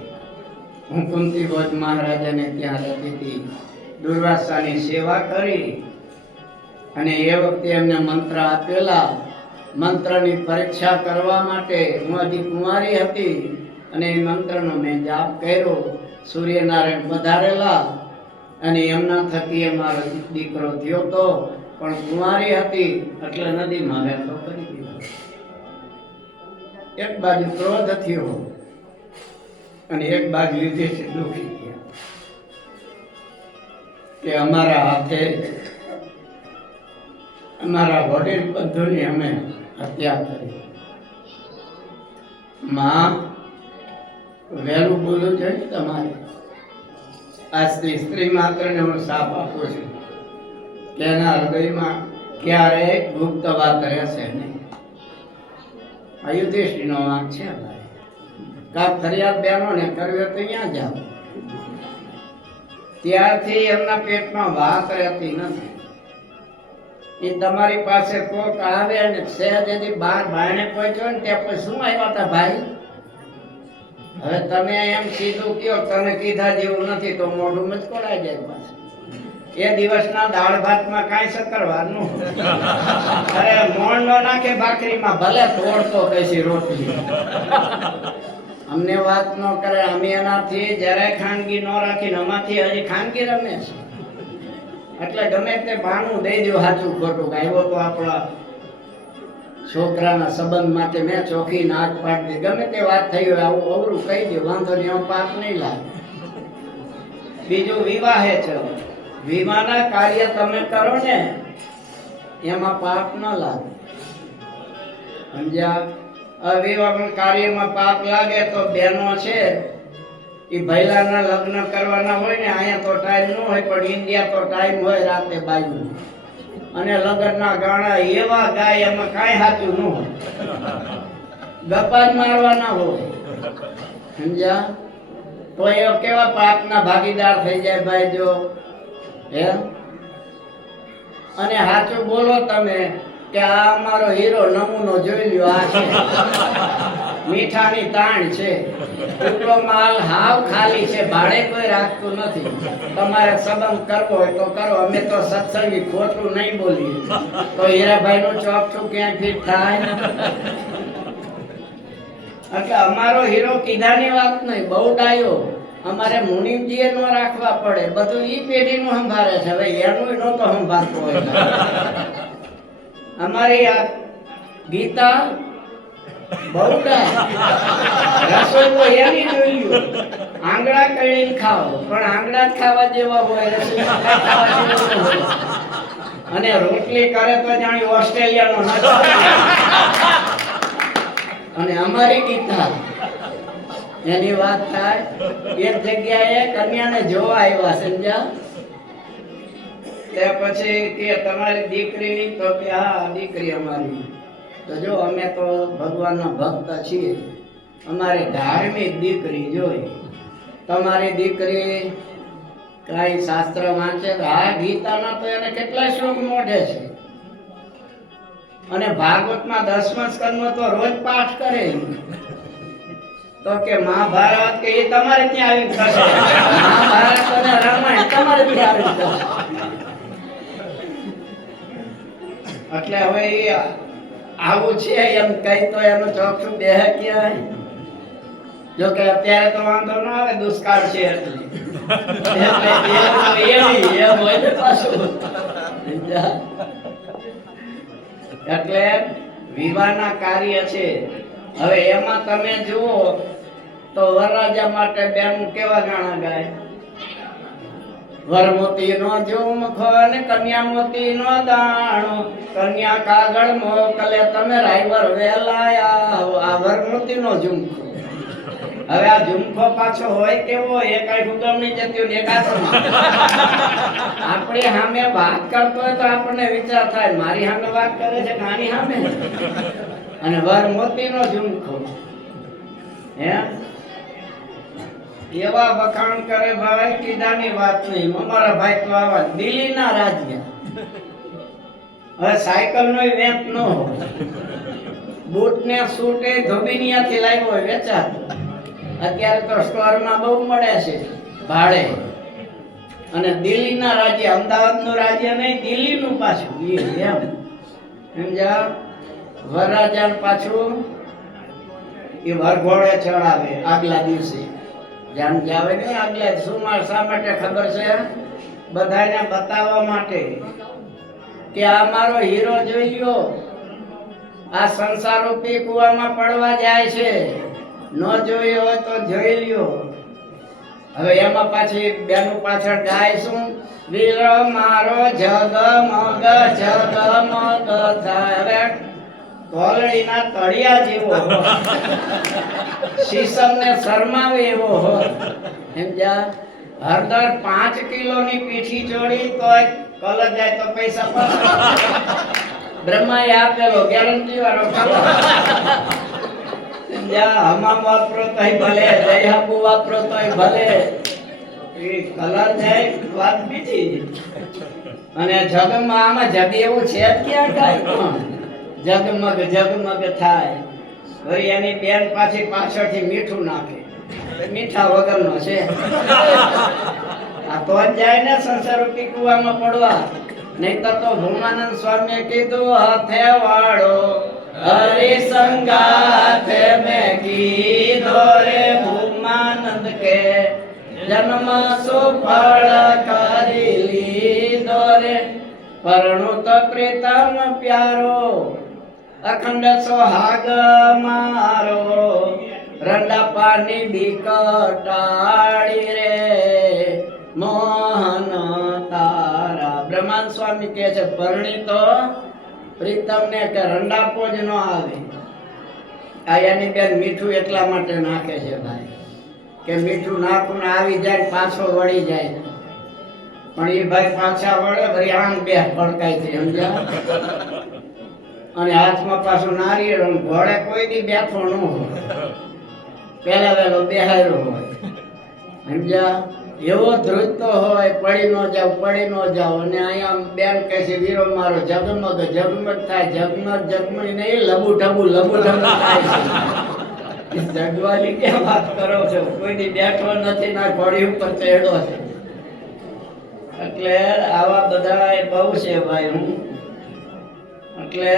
હું કુંતી ભોજ મહારાજાને ત્યાં રહેતી હતી. દુર્વાસાની સેવા કરી અને એ વખતે એમને મંત્ર આપેલા. મંત્રની પરીક્ષા કરવા માટે હું હજી કુંવારી હતી અને એ મંત્રનો મેં જાપ કર્યો. સૂર્યનારાયણ પધારેલા અને એમના થકી એ મારો દીકરો થયો તો, પણ કુંવારી હતી એટલે નદીમાં વહેતો કરી દીધો. એક બાજુ ક્રોધ થયો અને એક બાજુ યુધિષ્ઠિર દુઃખી થયા કે અમારા હાથે અમારા વડીલ બંધુની અમે હત્યા કરી. માં, વહેલું બોલવું જોઈએ તમારે. આ સ્ત્રી માત્રને હું સાપ આપું છું કે એના હૃદયમાં ક્યારેય ગુપ્ત વાત રહેશે નહીં. આ યુધિષ્ઠિરનો વાંક છે ભાઈ. કાંક ફરિયાદ બેનો ને કરવી તો અહીંયા જાઓ. ત્યારથી એમના પેટમાં વાત રહેતી નથી. એ તમારી પાસે કોક આવે અને સહેજેથી બહાર બાયણે પહોંચ્યો ને ત્યાં પછી શું આવ્યા હતા ભાઈ? હવે તમે એમ સીધું કયો, તમે કીધા જેવું નથી તો મોઢું મચકોડાઈ જાય પાછું. એ દિવસના દાળ ભાતમાં કાંઈ શક્કરવાનું. અરે મોણ નો નાખે ભાખરીમાં, ભલે તોડતો કશી રોટલી. અમને વાત ન કરે, અમે એનાથી જરાય ખાનગી ન રાખીને અમાથી હજી ખાનગી રમે છે. એટલે ગમે તે ભાનું દઈ દો સાચું ખોટું, કે આવ્યો તો આપણા છોકરાના સંબંધ માટે મેં ચોખ્ખી નાક પાડી દે, ગમે તે વાત થઈ હોય આવું અવરું કહી દો, વાંધો નહીં, એમાં પાપ નહીં લાગે. બીજું વિવાહે છે, વિવાહના કાર્ય તમે કરો ને એમાં પાપ ન લાગે, સમજ્યા? અવિવાહ કાર્યમાં પાપ લાગે તો બહેનો છે એ ભૈલાના લગ્ન કરવાના હોય ને, અહીંયા તો ટાઈમ ન હોય, પણ ઇન્ડિયા તો ટાઈમ હોય રાતે બાયું, અને લગ્નના ગાણા એવા ગાય એમાં કાંઈ સાચું ન હોય, ગપ્પા જ મારવાના હોય, સમજ્યા? તો એ કેવા પાપના ભાગીદાર થઈ જાય ભાઈ જો હે. અને સાચું બોલો તમે કે આ અમારો હીરો નમૂનો જોઈ લ્યો, આ છે મીઠાની તાણ છે, એટલો માલ હાવ ખાલી છે, ભાડે કોઈ રાખતું નથી. તમારે સંબંધ કરવો હોય તો કરો, અમે તો સત્સંગી ખોટું નહીં બોલીએ, તો હીરાભાઈ નું ચોકઠું ક્યાંય ફીટ થાય. એટલે અમારો હીરો કીધાની વાત નહીં, બહુ ડાયો. અમારે મુનિમજીએ નો રાખવા પડે, બધું ઈ પેઢીનું સંભાળે છે, હવે એનું નહોતો સંભાળતો હોય. અમારી આ ગીતા બહુ ડાય, રસોઈ તો એની જોયું, આંગળા કરીને ખાઓ, પણ આંગળા જ ખાવા જેવા હોય, રસોઈ ખાવા જેવા હોય. અને રોટલી કરે તો જાણી ઓસ્ટ્રેલિયાનો નશો. અને અમારી ગીતા એની વાત થાય, એક જગ્યાએ કન્યાને જોવા આવ્યા, સમજ્યા? તે પછી કે તમારી દીકરી, તો કે હા દીકરી અમારી. તો જો અમે તો ભગવાનના ભક્ત છીએ, અમારે ધાર્મિક દીકરી જોઈ. તમારી દીકરી કઈ શાસ્ત્ર વાંચે? આ ગીતાના તો એને કેટલા શ્લોક મોઢે છે, અને ભાગવતમાં 10મા સ્કંદમાં તો રોજ પાઠ કરે. તો કે મહાભારત કે એ તમારે ત્યાં આવીને થશે, મહાભારત અને રામાયણ તમારે ત્યાં આવીને થશે. એટલે હવે એ આવું છે એમ કઈ તો એનું ચોખ્ખું બેહે ક્યાંય. જો કે અત્યારે તો વાંધો ન આવે, દુષ્કાળ છે એટલે એટલે વિવાહના કાર્ય છે. હવે એમાં તમે જુઓ તો વરરાજા માટે બેન કેવા ગાણા ગાય, વરમોતી નો ઝુમખો ને કન્યા મોતી નો દાણો, કન્યા કાગળ મોકલે તમે રાયવર વેલાયા. આ વરમોતી નો ઝુમખો. હવે આ ઝુમખો પાછો હોય કેવો, એ કઈ હુકમ નહીં જતી ને એકાતો આપણી સામે વાત કરતો હોય તો આપણને વિચાર થાય મારી સામે વાત કરે છે કે આની સામે. અને વરમોતી નો ઝુમખો હે એવા વખાણ કરે ભાઈ, કીધાની વાત નહીં. અમારા ભાઈ તો આવા દિલ્હીના રાજ્ય. હવે સાયકલ નો વેચ ન હોય, બૂટ ને સૂટ એ ધોબીનિયાથી લાવ્યો હોય વેચાતો. અત્યારે તો સ્ટોરમાં બહુ મળે છે ભાડે. અને દિલ્હીના રાજ્ય, અમદાવાદનું રાજ્ય નહીં, દિલ્હીનું પાછું એમ સમજા. વરરાજા પાછું એ વરઘોડે ચડાવે આગલા દિવસે. જેમ કહેવાય ને આગલા સુમાર, શા માટે ખબર છે? બધાને બતાવવા માટે કે આ મારો હીરો જોઈ લ્યો, આ સંસાર રૂપી કુવામાં પડવા જાય છે, ન જોયો હોય તો જોઈ લ્યો. હવે એમાં પાછી બેનું પાછળ ગાય શું? વીર મારો જગમગ જગમગ થાય. તોલડીના તળિયા જેવો શીશમને શરમાવે એવો હોય, સમજ્યા? હળદર 5 કિલોની પીઠી જોડી તોય કલર જાય તો પૈસા પાછા. બ્રહ્માએ આપેલો ગેરંટી વાળો કલર. સમજ્યા? હમામ વાપરો તોય ભલે, દહીહાબુ વાપરો તોય ભલે, એ કલર જાય વાત બીજી. અને જગમાં આમાં જગ એવું છે ક્યાં કાંઈ પણ જગમગ જગમગ થાય. વળી એની બેન પાછી પાછળથી મીઠું નાખે, મીઠા વગરનો છે. આ તો જ જાય ને સંસારૂપી કુવામાં પડવા. નહીતર તો ભૂમાનંદ સ્વામીએ કીધું હાથે વાળો હરિ સંગાથે મેં કીધો રે જન્મ સુફળ કરી લીધો રે પરણુત પ્રીતમ પ્યારો અખંડ સોહાગ મારો રંડાપાની બીક ટાળી રે મોહન તારા. બ્રહ્માંડ સ્વામી કહે છે પરણીતો પ્રીતમ ને કે રંડાપો જ ન આવે. આયાની બેન મીઠું એટલા માટે નાખે છે ભાઈ કે મીઠું નાખું ને આવી જાય પાછો વળી જાય, પણ એ ભાઈ પાછા વળે વળી આમ બે ફડકાય છે સમજ્યા. અને હાથમાં પાછું નારિયેળ, ઘોડે કોઈ દી બેઠો ન હોય, પેલા વેલો બેહાર્યો હોય સમજ્યા. એવો ધ્રુજતો હોય પડી ન જાવ. અને અહીંયા બેન કહે છે વીરો મારો જગમગ થાય, જગમગ નહીં લબુ ઢબુ થાય છે. જગવાની ક્યાં વાત કરો છો, કોઈ દી બેઠો નથી ના ઘોડી ઉપર ચડ્યો છે. એટલે આવા બધા બહુ છે ભાઈ. હું એટલે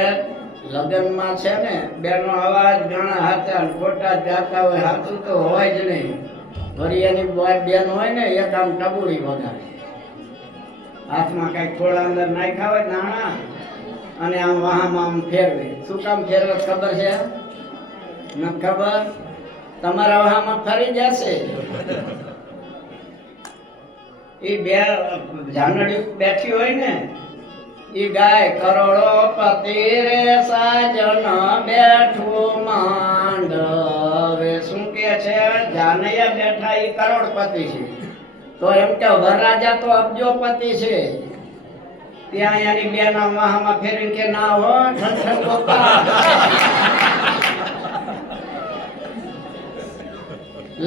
લગ્નમાં છે ને બેનો અવાજ ઘણા હાથા ખોટા ગાતા હોય, હાથું તો હોય જ નહીં. ભરિયાની બેન હોય ને એક આમ ટબુડી વગાડે, હાથમાં કઈક થોડા અંદર નાખ્યા હોય નાણા, અને આમ વાહામાં આમ ફેરવે. શું કામ ફેરવે ખબર છે? ન ખબર? તમારા વાહામાં ફરી જશે. એ બે જાનડી બેઠી હોય ને ઈ ગાય કરોડો પતિ રે સાજન બેઠું માંડવે. શું કે છે? જાનૈયા બેઠા ઈ કરોડપતિ છે, તો એમ કે વરરાજા તો અબજોપતિ છે. ત્યાં એની બેન વાહમાં ફેરીને કે ના હો ઠંઠન ગોપા,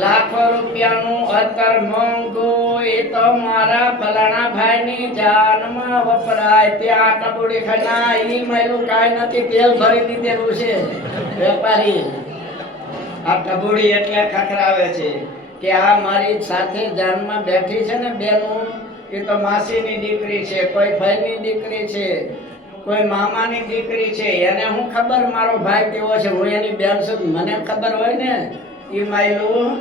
લાખો રૂપિયાનું અત્તર મોંઘું એ તો મારા ફલાણા ભાઈની જાનમાં વપરાય. ત્યાં ટબુડી ખાના ઈ મહિલું કાંઈ નથી, તેલ ભરી દીધેલું છે વેપારી. આ ટબુડી એટલે ખખરાવે છે કે આ મારી સાથે જાનમાં બેઠી છે ને બેનું, એ તો માસીની દીકરી છે, કોઈ ભાઈની દીકરી છે, કોઈ મામાની દીકરી છે. એને હું ખબર મારો ભાઈ કેવો છે, હું એની બેન છું, મને ખબર હોય ને. ઈ માયલું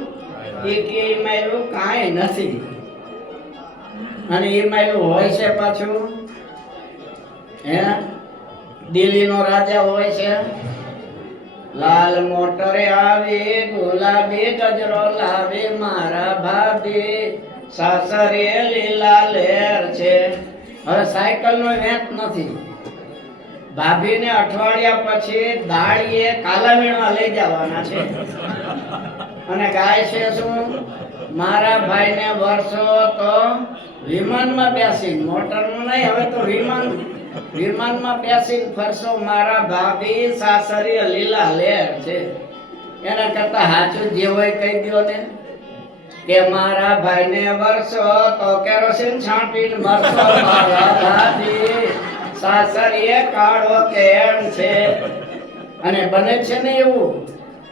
કાંઈ નથી. અને ઈ માયલું હોય છે પાછું હે દિલ્હીનો રાજા હોય છે. લાલ મોટરે આવી ગુલાબી ગજરો લાવી મારા ભાભી સાસરે લીલા લેર છે. હવે સાયકલ નો વેચ નથી. ભાભીને અઠવાડિયા પછી દાળીએ કાલા વીણવા લઈ જવાના છે. અને ગાય છે શું? મારા ભાઈને વર્ષો તો વિમાનમાં બેસી, મોટરનું નહીં, હવે તો વિમાનમાં બેસી ફરશો મારા ભાભી સાસરી લીલા લેર છે. એના કરતા સાચું જે હોય કહી દો ને કે મારા ભાઈને વર્ષો તો કેરોસીન છાંટીને મરશો મારા ભાભી સાસરીએ કાળો કેમ છે. અને બને છે ને એવું,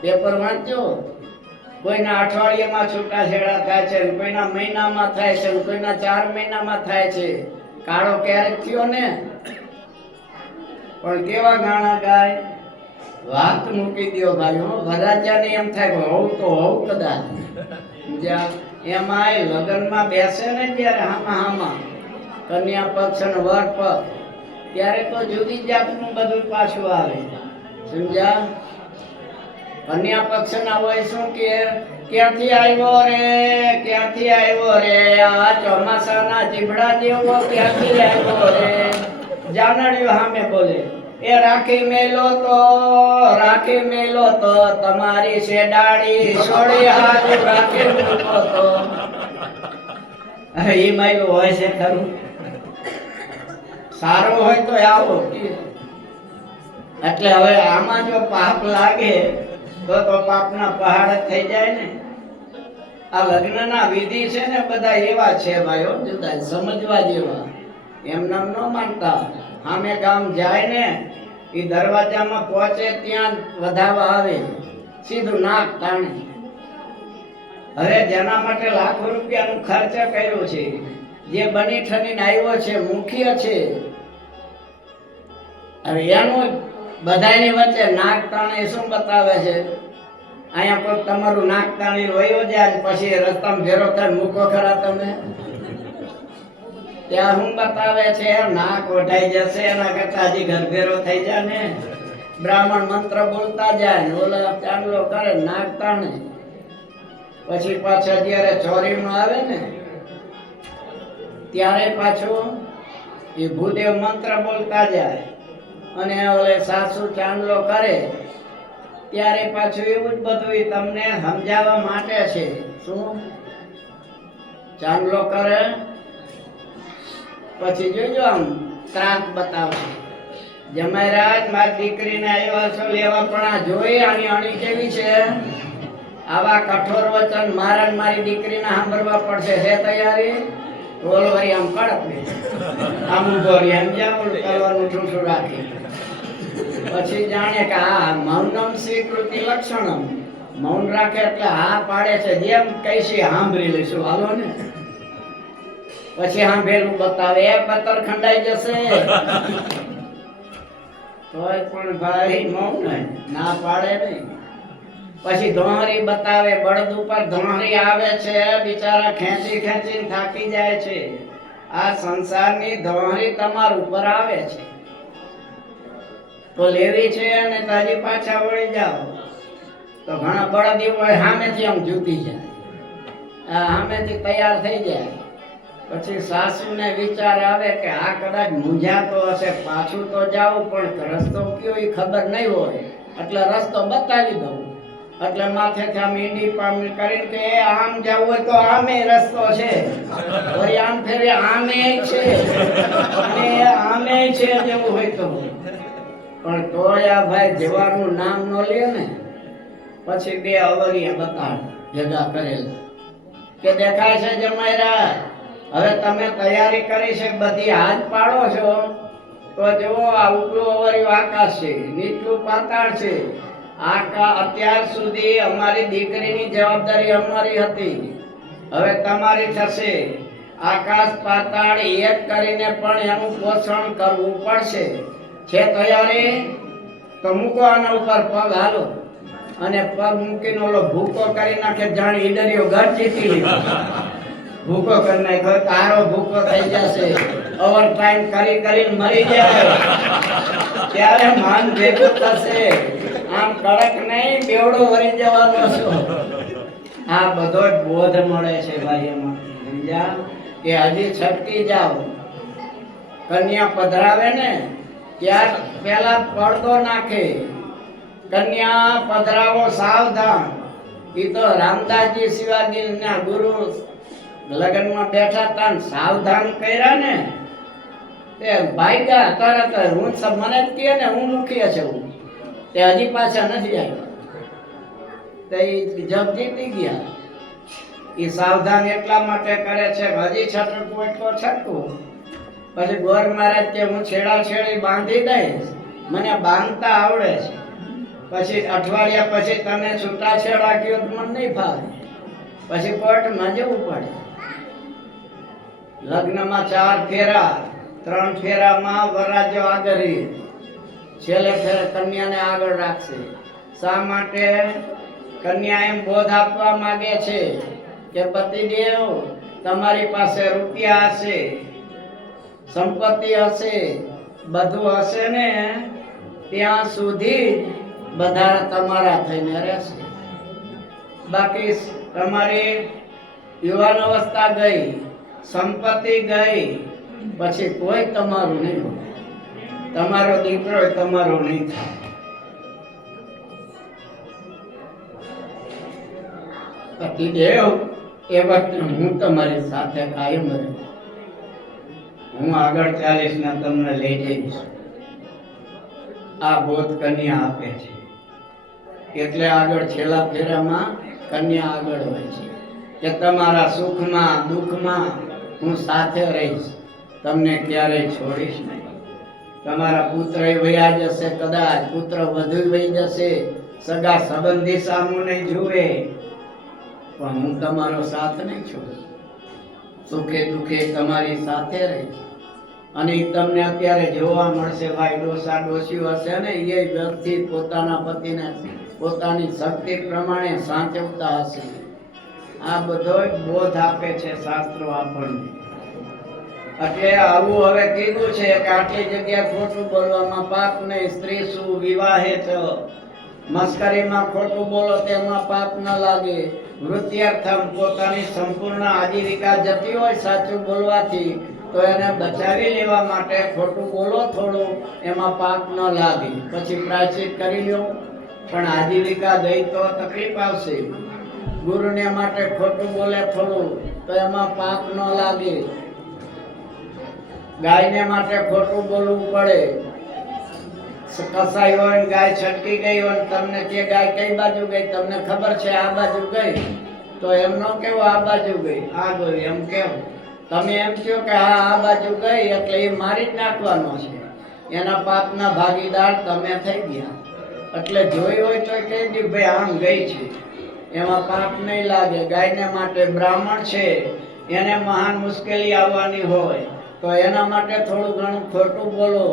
પેપર વાંચજો. કોઈના અઠવાડિયામાં છૂટાછેડા થાય છે, કોઈના મહિનામાં થાય છે, કોઈના 4 મહિનામાં થાય છે. કાળો ક્યારેક થયો ને, પણ કેવા ગાણા ગાય. વાત મૂકી દો ભાઈ. હો વરરાજાને એમ થાય કે હોવ તો હોવ કદાચ. એમાંય લગ્નમાં બેસે ને જ્યારે હામાં કન્યા પક્ષ અને વર પક્ષ, ત્યારે તો જુદી જાતનું બધું પાછું આવે સમજ્યા. કન્યા પક્ષના હોય શું કે ક્યાંથી આવ્યો રે આ ચોમાસાના જીભડા જેવો ક્યાંથી આવ્યો રે. જાનડીઓ સામે બોલે એ રાખી મેલો તો તમારી શેડાળી છોડી હાથ રાખી મેલો તો. એ માયલું હોય છે ખરું? સારું હોય તો આવો. એટલે હવે આમાં જો પાપ લાગે તો પાપના પહાડ થઈ જાય ને. આ લગ્નના વિધિ છે ને બધા એવા છે ભાઈઓ, જુદા સમજવા જેવા. એમ નામ ન માનતા. આમે ગામ જાય ને એ દરવાજામાં પહોંચે ત્યાં વધાવા આવે, સીધું નાક તાણે. હવે જેના માટે લાખો રૂપિયાનું ખર્ચ કર્યું છે, જે બની ઠનીને આવ્યો છે, મુખ્ય છે, હવે એનું બધાની વચ્ચે નાક તાણે શું બતાવે છે અહીંયા કોઈ તમારું નાક તાણી વયો જાય ને પછી રસ્તામાં ભેરો થાય મૂકો ખરા તમે? ત્યાં હું બતાવે છે નાક વઢાઈ જશે એના કરતા હજી ઘર ભેરો થઈ જાય ને. બ્રાહ્મણ મંત્ર બોલતા જાય ને ઓલા ચાંદલો કરે નાક તાણે. પછી પાછા જયારે ચોરીમાં આવે ને ત્યારે પાછું એ ભૂદેવ મંત્ર બોલતા જાય અને ઓલે સાસુ ચાંદલો કરે ત્યારે પાછું એવું જ બધું તમને સમજાવવા માટે છે. શું ચાંદલો કરે પછી જોજો આમ ત્રાક બતાવશે. જમાઈરાજ મારી દીકરીને આવ્યા છો લેવા પણ આ જોઈ આની અણી કેવી છે. આવા કઠોર વચન મારા ને મારી દીકરીને સાંભળવા પડશે. હે તૈયારી? બોલ વળી આમ કડક આમ ઉભો રહી એમ જાવ કરવાનું ઠૂઠું રાખી. પછી જાણે કે આ મૌનમ સ્વીકૃતિ લક્ષણમ. મૌન રાખે એટલે હા પાડે છે જેમ કઈશી સાંભળી લઈશું હાલો ને. પછી સાંભળેલું બતાવે એ પત્તર ખંડાઈ જશે તોય પણ ભાઈ મૌન ના પાડે નહીં. પછી ધોહરી બતાવે બળદ ઉપર ધોહરી આવે છે બિચારા ખેંચી ખેંચીને થાકી જાય છે. આ સંસારની ધોહરી તમારા ઉપર આવે છે તો લેવી છે અને તાજી પાછા વળી જાઓ તો ઘણા બળદ હોય સામેથી આમ જૂતી જાય સામેથી તૈયાર થઈ જાય. પછી સાસુને વિચાર આવે કે આ કદાચ મૂંઝાતો હશે પાછું તો જાવું પણ રસ્તો કયો એ ખબર નહીં હોય એટલે રસ્તો બતાવી દઉં. એટલે માથેથી આમ ઈંડી પામી કરીને કે આમ જવું હોય તો આમે રસ્તો છે વળી આમ ફેરે આમે છે અને આમે છે જેવું હોય તો. પણ તોય આ ભાઈ જવાનું નામ ન લે ને. પછી બે અવરિયા બતાડ ભેગા કરેલા કે દેખાય છે જમાઈરાજ હવે તમે તૈયારી કરી છે બધી હાથ પાડો છો તો જુઓ આ ઉપલું અવરિયું આકાશ છે નીચલું પાતાળ છે. અત્યાર સુધી અમારી દીકરીની જવાબદારી અમારી હતી હવે તમારી થશે. આકાશ પાતાળ એક કરીને પણ એનું પોષણ કરવું પડશે. છે તૈયારી? તો મૂકો આના ઉપર પગ હાલો અને પગ મૂકીને ઓલો ભૂકો કરી નાખે જાણે ઈડરિયો ઘર જીતી લીધો. ભૂકો કરી નાખ્યો તારો ભૂકો થઈ જશે. ઓવર ટાઈમ કરી કરીને મરી જાય ત્યારે માન ભેગું થશે. આમ કડક નહીં બેવડો વરી જવાનો છો. આ બધો જ બોધ મળે છે ભાઈ એમાં. સમજા કે હજી છટકી જાઓ. કન્યા પધરાવે ને ત્યાર પેલા પડદો નાખે. કન્યા પધરાવો સાવધાન. એ તો રામદાસજી શિવાજી ના ગુરુ લગ્નમાં બેઠા હતા ને સાવધાન કર્યા ને તે ભાગ્યા તરત હું મને જ કહે ને હું મુખીએ છું તે હજી પાછા નથી આવ્યા. તે જપ જીતી ગયા. એ સાવધાન એટલા માટે કરે છે હજી છટકવું એટલો છટકવું. પછી ગોર મહારાજ કે હું છેડા છેડી બાંધી દઈશ મને બાંધતા આવડે છે. પછી અઠવાડિયા પછી તમે છૂટા છેડા કયો તો મને નહીં ફાવે. પછી કોર્ટમાં જવું પડે. લગ્નમાં 4 ફેરા 3 ફેરામાં વરરાજો આગળ રહે છેલ્લે ફેરે કન્યાને આગળ રાખશે. શા માટે? કન્યા એમ બોધ આપવા માંગે છે કે પતિદેવ તમારી પાસે રૂપિયા હશે સંપત્તિ હશે બધું હશે ને ત્યાં સુધી બધા તમારા થઈને રહેશે. બાકી તમારી યુવાન અવસ્થા ગઈ સંપત્તિ ગઈ પછી કોઈ તમારું નહીં હોય. તમારો દીકરો તમારો નહીં થાય. પતિદેવ એ વખતે હું તમારી સાથે કાયમ રહીશ. હું આગળ ચાલીશ ને તમને લઈ જઈશ. આ બોધ કન્યા આપે છે એટલે આગળ છેલ્લા ફેરામાં કન્યા આગળ હોય છે કે તમારા સુખમાં દુઃખમાં હું સાથે રહીશ તમને ક્યારેય છોડીશ નહીં. તમારા પુત્ર વયા જશે કદાચ પુત્ર વધુ વહી જશે સગા સંબંધી સામું નહીં જુએ પણ હું તમારો સાથ નહીં છોડું. સુખે દુઃખે તમારી સાથે રહીશ. અને ઈ તમને અત્યારે જોવા મળશે ભાઈ. ડોસા ડોસીઓ હશે ને એ વ્યક્તિ પોતાના પતિને પોતાની શક્તિ પ્રમાણે સાચવતા હશે. આ બધો બોધ આપે છે શાસ્ત્રો આપણને. એટલે આવું હવે કીધું છે કે આટલી જગ્યા ખોટું બોલવામાં પાપ નહીં. સ્ત્રી શું વિવાહે છે, મસ્કરીમાં ખોટું બોલો તેમાં પાપ ન લાગે. વૃત્યાર્થમ પોતાની સંપૂર્ણ આજીવિકા જતી હોય સાચું બોલવાથી તો એને બચાવી લેવા માટે ખોટું બોલો થોડું, એમાં પાપ ન લાગે. પછી પ્રાયશ્ચિત કરી લો, પણ આજીવિકા ગઈ તો તકલીફ આવશે. ગુરુને માટે ખોટું બોલે થોડું તો એમાં પાપ ન લાગે. ગાયને માટે ખોટું બોલવું પડે. કસાઈ હોય, ગાય છટકી ગઈ હોય, તમને કે ગાય કઈ બાજુ ગઈ, તમને ખબર છે આ બાજુ ગઈ, તો એમ ન કેવો આ બાજુ ગઈ, આ ગઈ એમ કેવો. તમે એમ કહો કે હા આ બાજુ ગઈ એટલે એ મારી જ નાખવાનો છે. એના પાપના ભાગીદાર તમે થઈ ગયા. એટલે જોઈ હોય તો કહી દઉં ભાઈ આમ ગઈ છે, એમાં પાપ નહીં લાગે. ગાયને માટે બ્રાહ્મણ છે, એને મહાન મુશ્કેલી આવવાની હોય તો એના માટે થોડું ઘણું ખોટું બોલો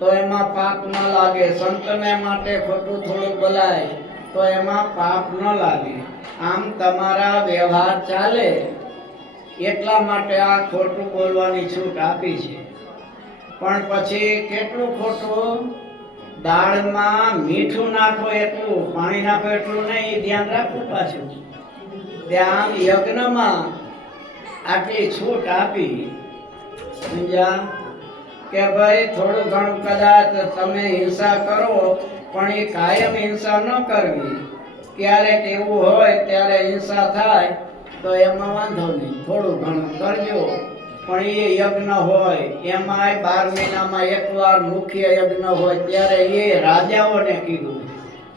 તો એમાં પાપ ન લાગે. સંતને માટે ખોટું થોડું બોલાય તો એમાં પાપ ન લાગે. આમ તમારા વ્યવહાર ચાલે એટલા માટે આ ખોટું બોલવાની છૂટ આપી છે. પણ પછી કેટલું ખોટું? દાળમાં મીઠું નાખો એટલું, પાણી નાખો એટલું નહીં, એ ધ્યાન રાખવું પાછું. ત્યાં યજ્ઞમાં આટલી છૂટ આપી, સમજ્યા? કે ભાઈ થોડું ઘણું કદાચ તમે હિંસા કરો પણ એ કાયમ હિંસા ન કરવી. ક્યારેક એવું હોય ત્યારે હિંસા થાય તો એમાં વાંધો નહીં, થોડું ઘણું કરજો. પણ એ યજ્ઞ હોય એમાંય 12 મહિનામાં એકવાર મુખ્ય યજ્ઞ હોય ત્યારે એ રાજાઓને કીધું.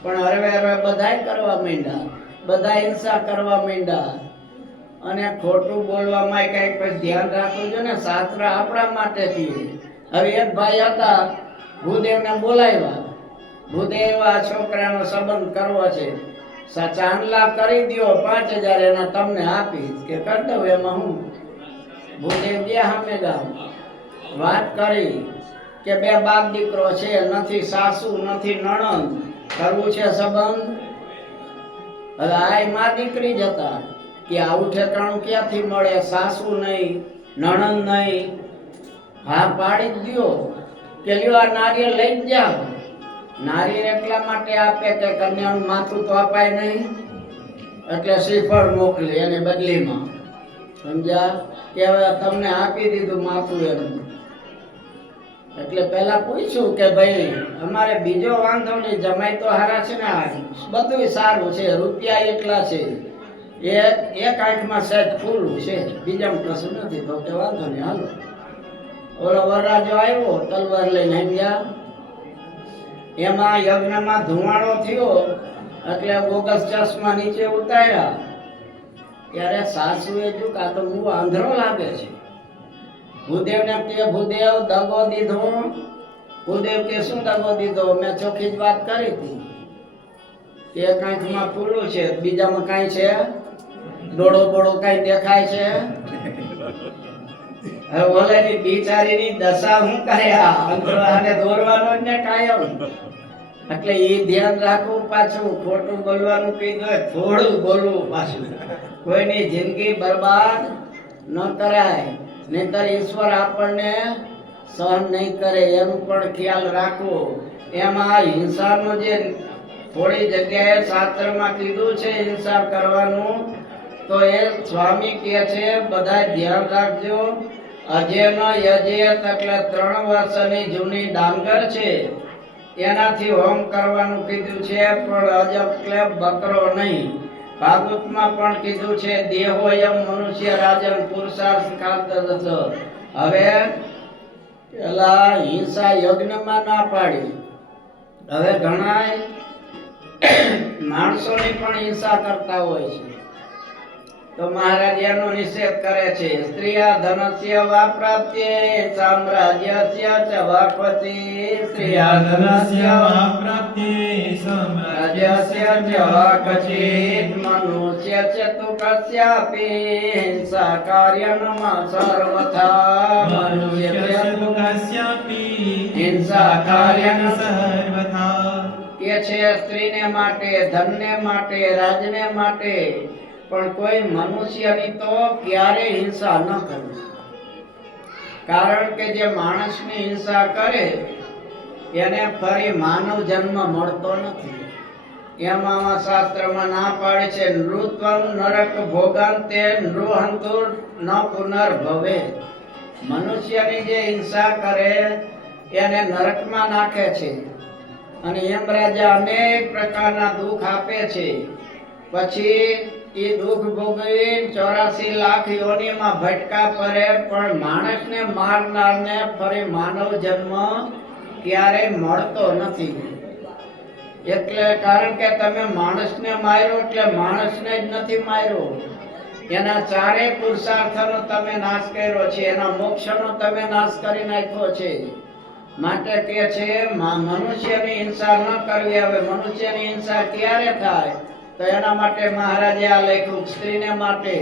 પણ હવે બધાય કરવા માંડ્યા, બધા હિંસા કરવા માંડ્યા. અને ખોટું બોલવામાં કઈક ધ્યાન રાખવું જોઈએ ને. શાસ્ત્ર આપણા માટે થી. હવે એક ભાઈ હતા, ભૂદેવને બોલાવ્યા. ભૂદેવ આ છોકરાનો સંબંધ કરવો છે, ચાંદલા કરી દ્યો 5000 એના તમને આપીશ. કે કરી દઉં એમાં હું. ભૂદેવ ગયા સામે ગામ, વાત કરી કે 2 બાપ દીકરો છે, નથી સાસુ નથી નણંદ, કરવું છે સંબંધ. હવે આ માં દીકરી જ હતા કે આવું ઠેકાણું ક્યાંથી મળે, સાસુ નહીં નણંદ નહીં. હા પાડી જ દ્યો કે લ્યો આ નારિયેળ લઈ જ જાઓ. નારિયેળ એટલા માટે આપે કે કન્યાનું માથું તો અપાય નહીં, એટલે શ્રીફળ મોકલે એને બદલીમાં. સમજ્યા? કે હવે તમને આપી દીધું માથું એનું. એટલે પેલા પૂછ્યું કે ભાઈ અમારે બીજો વાંધો નહીં, જમાઈ તો હારા છે ને, બધું સારું છે, રૂપિયા એટલા છે, એક આંખમાં સહેજ ફૂલું છે, બીજામાં કશું નથી. તો કે વાંધો નહીં હાલો. ઓલો વરરાજો આવ્યો તલવાર લઈને આવ્યા. એમાં યજ્ઞમાં ધુમાડો થયો એટલે બોગસ ચશ્મા નીચે ઉતાર્યા. ત્યારે સાસુએ જોયું કે આ તો હું આંધળો લાગે છે. ભૂદેવને કે ભૂદેવ દગો દીધો. ભૂદેવ કે શું દગો દીધો? મેં ચોખ્ખી જ વાત કરી હતી. એક આંખમાં ફૂલું છે, બીજામાં કાંઈ છે? ડોળો બોળો કાંઈ દેખાય છે? હવે ઓલાની બિચારીની દશા હું કર્યા, આને દોરવાનો જ ને કાયમ. એટલે એ ધ્યાન રાખવું. પાછું ખોટું બોલવાનું કીધું, થોડું બોલવું પાછું. કોઈની જિંદગી બરબાદ ન કરાય, નહીંતર ઈશ્વર આપણને સહન નહીં કરે. એનું પણ ખ્યાલ રાખવો. એમાં હિંસાનો જે થોડી જગ્યાએ શાસ્ત્રમાં કીધું છે હિંસા કરવાનું, તો એ સ્વામી કહે છે બધા ધ્યાન રાખજો. અજેન યજેત એટલે 3 વર્ષની જૂની ડાંગર છે એનાથી હોમ કરવાનું કીધું છે, પણ અજબ એટલે બકરો નહીં. ભાગવતમાં પણ કીધું છે દેહોયમ મનુષ્ય રાજન પુરુષાર્થ કાલતરસ. હવે પેલા હિંસા યજ્ઞમાં ના પાડી. હવે ઘણા માણસોની પણ હિંસા કરતા હોય છે. તો મહારાજ એનો નિષેધ કરે છે. સ્ત્રીયા ધનસ્ય વા પ્રાપ્ત્યે સામ્રાજ્યસ્ય ચ વા ક્વચિ. સ્ત્રીયા ધનસ્ય વા પ્રાપ્ત્યે રાજ્યસ્ય ચ વા ક્વચિત. મનુષ્ય ચ તુ કસ્યાપિ હિંસા કાર્યનમાં સર્વથા. મનુષ્ય ચ કસ્યાપિ હિંસા કાર્યન સર્વથા. કે છે સ્ત્રીને માટે, ધનને માટે, રાજને માટે, પણ કોઈ મનુષ્યની તો ક્યારે હિંસા ન કરવી. કારણ કે જે માણસની હિંસા કરે એને ફરી માનવ જન્મ મળતો નથી. એમાં શાસ્ત્રમાં ના પાડે છે, નૃત્વમ નરક ભોગાંતે નૃહંતુર ન પુનર્ભવે. મનુષ્યની જે હિંસા કરે એને નરકમાં નાખે છે અને યમરાજા અનેક પ્રકારના દુઃખ આપે છે. પછી એ દુઃખ ભોગવી 84 લાખ યોનિમાં ભટકા પડે, પણ માણસને મારનારને ફરી માનવ જન્મ ક્યારેય મળતો નથી. એટલે કારણ કે તમે માણસને માર્યો એટલે માણસને જ નથી માર્યો, એના ચારે પુરુષાર્થનો તમે નાશ કર્યો છે, એના મોક્ષનો તમે નાશ કરી નાખ્યો છે. માટે કે છે મનુષ્યની હિંસા ન કરવી. હવે મનુષ્યની હિંસા ક્યારે થાય તો એના માટે મહારાજે આ લખ્યું સ્ત્રીને માટે,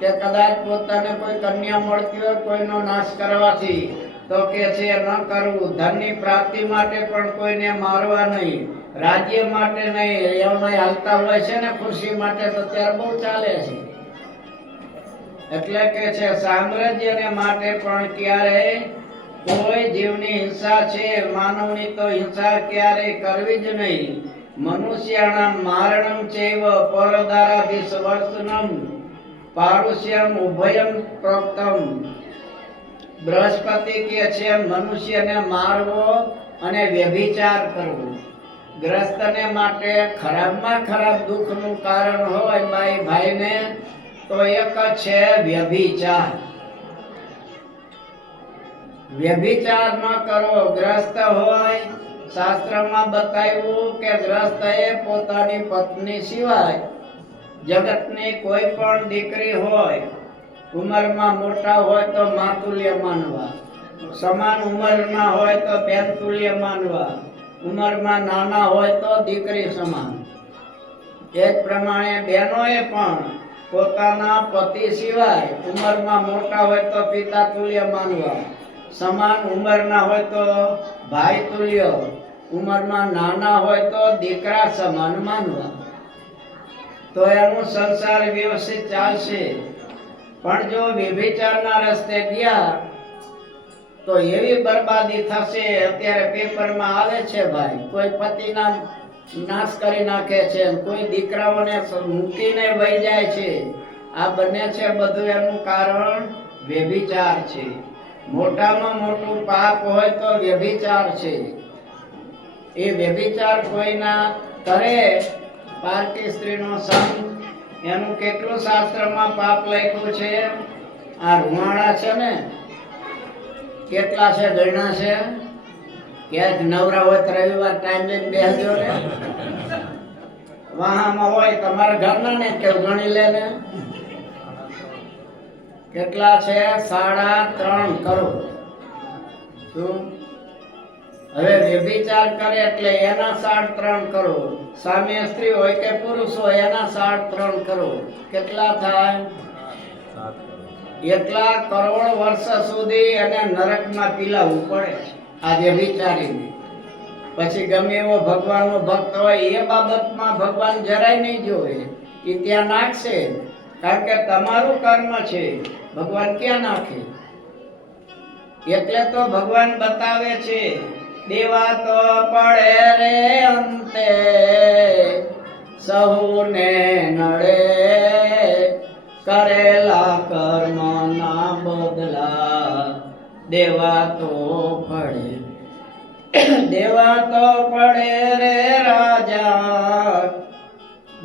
કે કદાચ પોતાને કોઈ કન્યા મળતી હોય કોઈનો નાશ કરવાથી, તો કે છે ન કરવું. ધનની પ્રાપ્તિ માટે પણ કોઈને મારવા નહીં, રાજ્ય માટે નહીં. એમાં હાલતા હોય છે ને ખુરશી માટે, તો ત્યારે બહુ ચાલે છે. એટલે કે છે સામ્રાજ્યને માટે પણ ક્યારેય કોઈ જીવની હિંસા છે, માનવની તો હિંસા ક્યારેય કરવી જ નહીં. મનુષ્યાણામ મારણમ ચૈવ પરદારાધિસ્વર્ષનમ પારુષ્યમ ઉભયમ પ્રોક્તમ. બૃહસ્પતિ કે છે મનુષ્યને મારવો અને વ્યભિચાર કરવો. ગ્રસ્તને માટે ખરાબમાં ખરાબ દુઃખનું કારણ હોય બાઈ ભાઈને તો એક છે વ્યભિચાર. વ્યભિચાર ન કરો. ગ્રસ્ત હોય, શાસ્ત્રમાં બતાવ્યું કે ગ્રસ્તએ પોતાની પત્ની સિવાય જગતની કોઈ પણ દીકરી હોય, ઉંમરમાં મોટા હોય તો માતુલ્ય માનવા, સમાન ઉંમરના હોય તો બેનતુલ્ય માનવા, ઉંમરમાં નાના હોય તો દીકરી સમાન. એ જ પ્રમાણે બહેનોએ પણ પોતાના પતિ સિવાય ઉંમરમાં મોટા હોય તો પિતા તુલ્ય માનવા, સમાન ઉંમરના હોય તો ભાઈ તુલ્ય, ઉંમરમાં નાના હોય તો દીકરા સમાન માનવા. તો એનું સંસાર વ્યવસ્થિત ચાલશે. પણ જો વ્યભિચારના રસ્તે ગયા તો એવી બરબાદી થશે. અત્યારે પેપરમાં આવે છે ભાઈ, કોઈ પતિના નાશ કરી નાખે છે, કોઈ દીકરાઓને મૂકીને વહી જાય છે. આ બને છે બધું એનું કારણ વ્યભિચાર છે. મોટામાં મોટું પાપ હોય તો વ્યભિચાર છે. એ વ્યભિચાર કોઈના કરે, પારકી સ્ત્રીનો સંગ, એનું કેટલું શાસ્ત્રમાં પાપ લખ્યું છે. આ રૂવાણા છે ને કેટલા છે ગણ્યા છે? ક્યાંક નવરા હોય તો રવિવાર ટાઈમ લઈને બેસજો ને. વાહામાં હોય તમારા ઘરના ને કેવું ગણી લે ને. કેટલા છે? 3.5 કરોડ. શું? હવે વ્યભિચાર કરે એટલે એના 3.5 કરોડ. સામે સ્ત્રી હોય કે પુરુષ હોય એના 3.5 કરોડ. કેટલા થાય? 1 લાખ કરોડ વર્ષ સુધી એને નરકમાં પીલાવવું પડે આ વ્યભિચારીને. પછી ગમે એવો ભગવાનનો ભક્ત હોય એ બાબતમાં ભગવાન જરાય નહીં જોવે, એ ત્યાં નાખશે. કારણ કે તમારું કર્મ છે, ભગવાન ક્યાં નાખે? એટલે તો ભગવાન બતાવે છે દેવા તો પડે રે અંતે સહુને નડે, કરેલા કર્મના બદલા દેવા તો પડે. દેવા તો પડે રે રાજા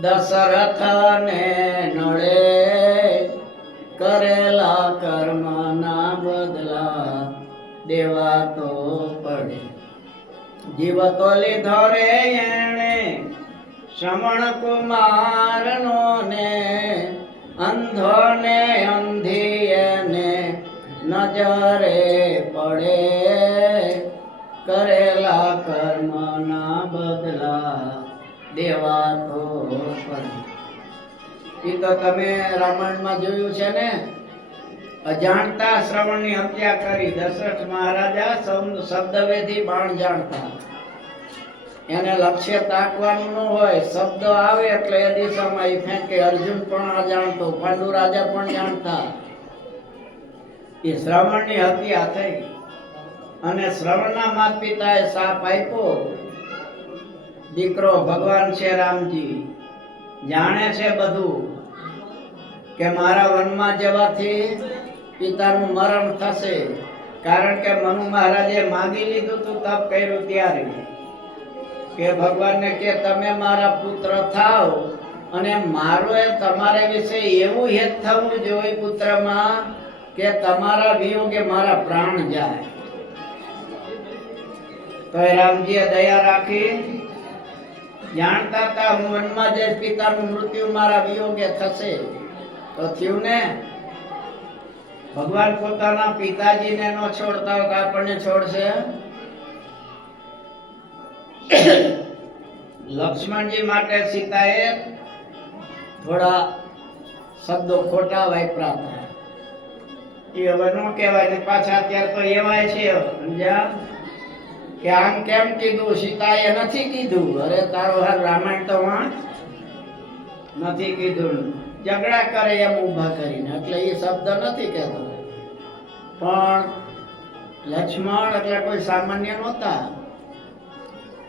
દશરથને નડે, કરેલા કર્મના બદલા દેવા તો પડે. જીવ તો લીધો રે એણે શ્રમણ કુમારનો ને, અંધો ને અંધી એને નજરે પડે, કરેલા કર્મના બદલા દેવા તો પડે. એ તો તમે રામાયણમાં જોયું છે ને, અજાણતા શ્રવણની હત્યા કરી. દશરથ મહારાજા શબ્દવેધી બાણ જાણતા, એને લક્ષ્ય તાકવાનું ન હોય, શબ્દ આવે એટલે એ દિશામાં એ ફેંકે. અર્જુન પણ આ જાણતો, પાંડુ રાજા પણ જાણતા. એ શ્રવણની હત્યા થઈ અને શ્રવણના માતા પિતાએ શાપ આપ્યો. દીકરો ભગવાન છે રામજી, જાણે છે બધું કે મારા વનમાં જવાથી પિતાનું મરણ થશે. કારણ કે મનુ મહારાજે માગી લીધું તું, તપ કર્યું ત્યારે કે ભગવાનને કે તમે મારા પુત્ર થાવ અને મારો એ તમારા વિશે એવું હેત થવું જોઈએ પુત્રમાં કે તમારા વિયોગે મારા પ્રાણ જાય. તો રામજીએ દયા રાખી, જાણતા હતા હું વનમાં જઈશ, પિતાનું મૃત્યુ મારા વિયોગે થશે. તો થયું ને. ભગવાન પોતાના પિતાજીને ન છોડતા હોય તો આપણને છોડશે? લક્ષ્મણજી માટે સીતાએ થોડા શબ્દો ખોટા વાપરા હતા. એ હવે ન કહેવાય ને પાછા અત્યારે તો એવાય છે સમજ્યા કે આમ કેમ કીધું, સીતાએ નથી કીધું. અરે તારો હાર રામાયણ તો વાંચ, નથી કીધું. ઝઘડા કરે એમ ઊભા કરીને, એટલે એ શબ્દ નથી કહેતો. પણ લક્ષ્મણ એટલે કોઈ સામાન્ય નહોતા.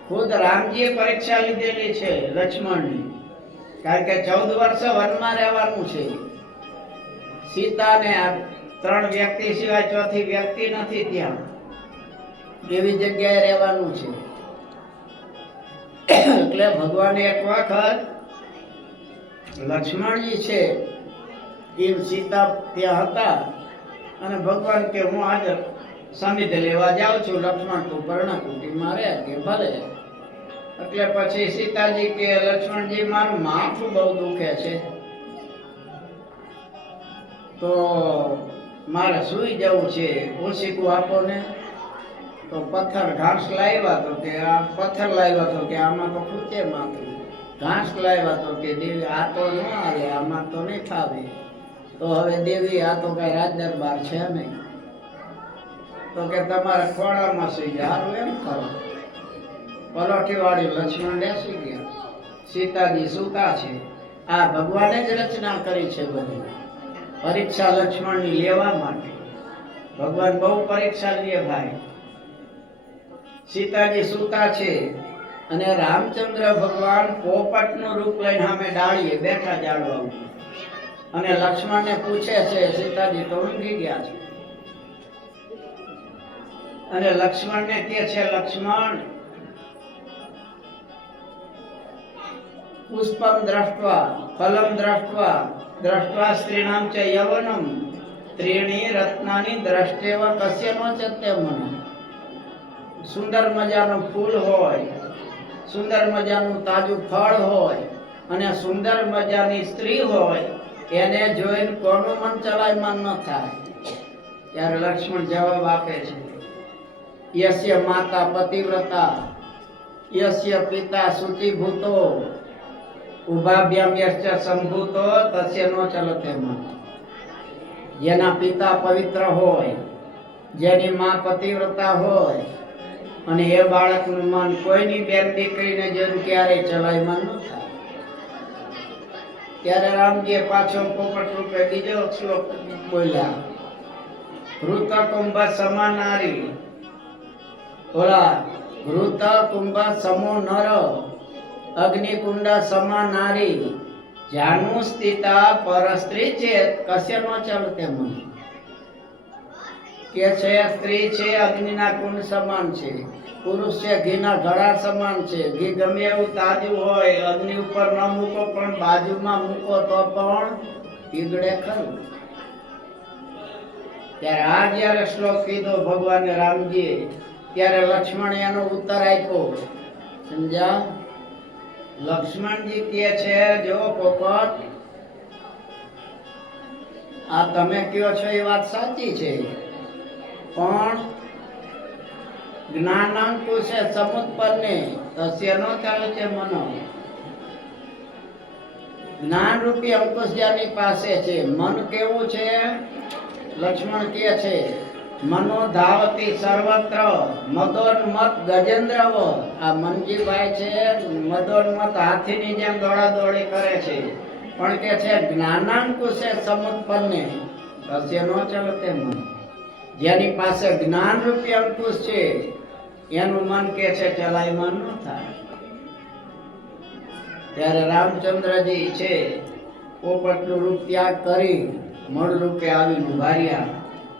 ખુદ રામજીએ પરીક્ષા લીધેલી છે લક્ષ્મણની, કારણ કે 14 વર્ષ વનમાં રહેવાનું છે. સીતાને 3 વ્યક્તિ સિવાય ચોથી વ્યક્તિ નથી ત્યાં, એવી જગ્યાએ રહેવાનું છે. એટલે ભગવાને એક વખત લક્ષ્મણજી છે એ સીતા ત્યાં હતા અને ભગવાન કે હું આજે સમિત લેવા જાઉં છું, લક્ષ્મણ તું પર્ણકુટીમાં રહે કે ભલે. એટલે પછી સીતાજી કે લક્ષ્મણજી મારું માથું બહુ દુખે છે, તો મારે સૂઈ જવું છે, ઓશીકું આપો ને. તો પથ્થર ઘાસ લાવ્યા તો કે આ પથ્થર લાવ્યા તો કે આમાં તો ખૂચે માથું. ઘાસ લાવ્યા તો કે દેવી આ તો ન હાલે, આમાં તો નહીં ફાવે. તો હવે દેવી આ તો કઈ રાજ દરબાર છે નહીં, તો કે તમારા ખોળામાં સુઈ જાય. સારું એમ કરો. પલોઠી વાળી લક્ષ્મણ બેસી ગયા, સીતાજી સૂતા છે. આ ભગવાને જ રચના કરી છે બધી. પરીક્ષા લક્ષ્મણની લેવા માટે ભગવાન બહુ પરીક્ષા લે ભાઈ. સીતાજી સૂતા છે અને રામચંદ્ર ભગવાન પોપટનું રૂપ લઈને સામે ડાળીએ બેઠા જાળવા ઉપર. અને લક્ષ્મણને પૂછે છે, સીતાજી તો ઊંઘી ગયા છે. અને લક્ષ્મણને કહે છે, લક્ષ્મણ પુષ્પમ દ્રષ્ટવા ફલમ દ્રષ્ટવા દ્રષ્ટવા સ્ત્રીણામ ચ યવનમ ત્રીણી રત્નાની દ્રષ્ટેવ કસ્ય નો ચત્યમન. સુંદર મજાનું ફૂલ હોય, સુંદર મજાનું તાજું ફળ હોય અને સુંદર મજાની સ્ત્રી હોય, એને જોઈને કોનું મન ચલાયમાન ન થાય? ત્યારે લક્ષ્મણ જવાબ આપે છે, યસ્ય માતા પતિવ્રતા યસ્ય પિતા શુચિભૂતો ઉભાભ્યામ યશ્ચ સંભૂતો તસ્ય નો ચલતે મન. જેના પિતા પવિત્ર હોય, જેની માં પતિવ્રતા હોય અને એ બાળકનું મન કોઈની બેન દીકરીને જોઈને ક્યારેય ચલાયમાન ન થાય. ત્યારે રામજીએ પાછો પોપટ રૂપે બીજો શ્લોક બોલ્યા, ઘૃત કુંભ સમાનારી. ઓલા ઘૃત કુંભ સમો નર અગ્નિકુંડ સમાનારી જાનુ સ્થિતા પરસ્ત્રી ચેત કસ્ય નો ચલતે મન. કે છે સ્ત્રી છે અગ્નિના કુંડ સમાન છે, પુરુષ છે ઘીના ઘડા સમાન છે. ઘી ગમે એવું તાજું હોય, અગ્નિ ઉપર ન મૂકો પણ બાજુમાં મૂકો તો પણ પીગળે ખરું. ત્યારે આ જયારે શ્લોક કીધો ભગવાન રામજીએ, ત્યારે લક્ષ્મણે એનો ઉત્તર આપ્યો. સમજ્યા? લક્ષ્મણજી કહે છે, જો પોપટ આ તમે કયો છો એ વાત સાચી છે, પણ જ્ઞાનાંકુશે સમુત્પન્ને તસ્ય નો ચાલે છે મનો. જ્ઞાન રૂપી અંકુશ જેની પાસે છે, મન કેવું છે? લક્ષ્મણ કે છે મનો ધાવતી સર્વત્ર મદોન્મત ગજેન્દ્રવ. આ મનજીભાઈ છે મદોન્મત હાથીની જેમ દોડાદોડી કરે છે, પણ કે છે જ્ઞાનાંકુશે સમુત્પન્ને તસ્ય નો ચલતે મન. જેની પાસે જ્ઞાન રૂપી અંકુશ છે એનું મન કે છે ચલાયમાન ન થાય. ત્યારે રામચંદ્રજી છે પોપટનું રૂપ ત્યાગ કરી મૂળ રૂપે આવીને ઉભા રહ્યા.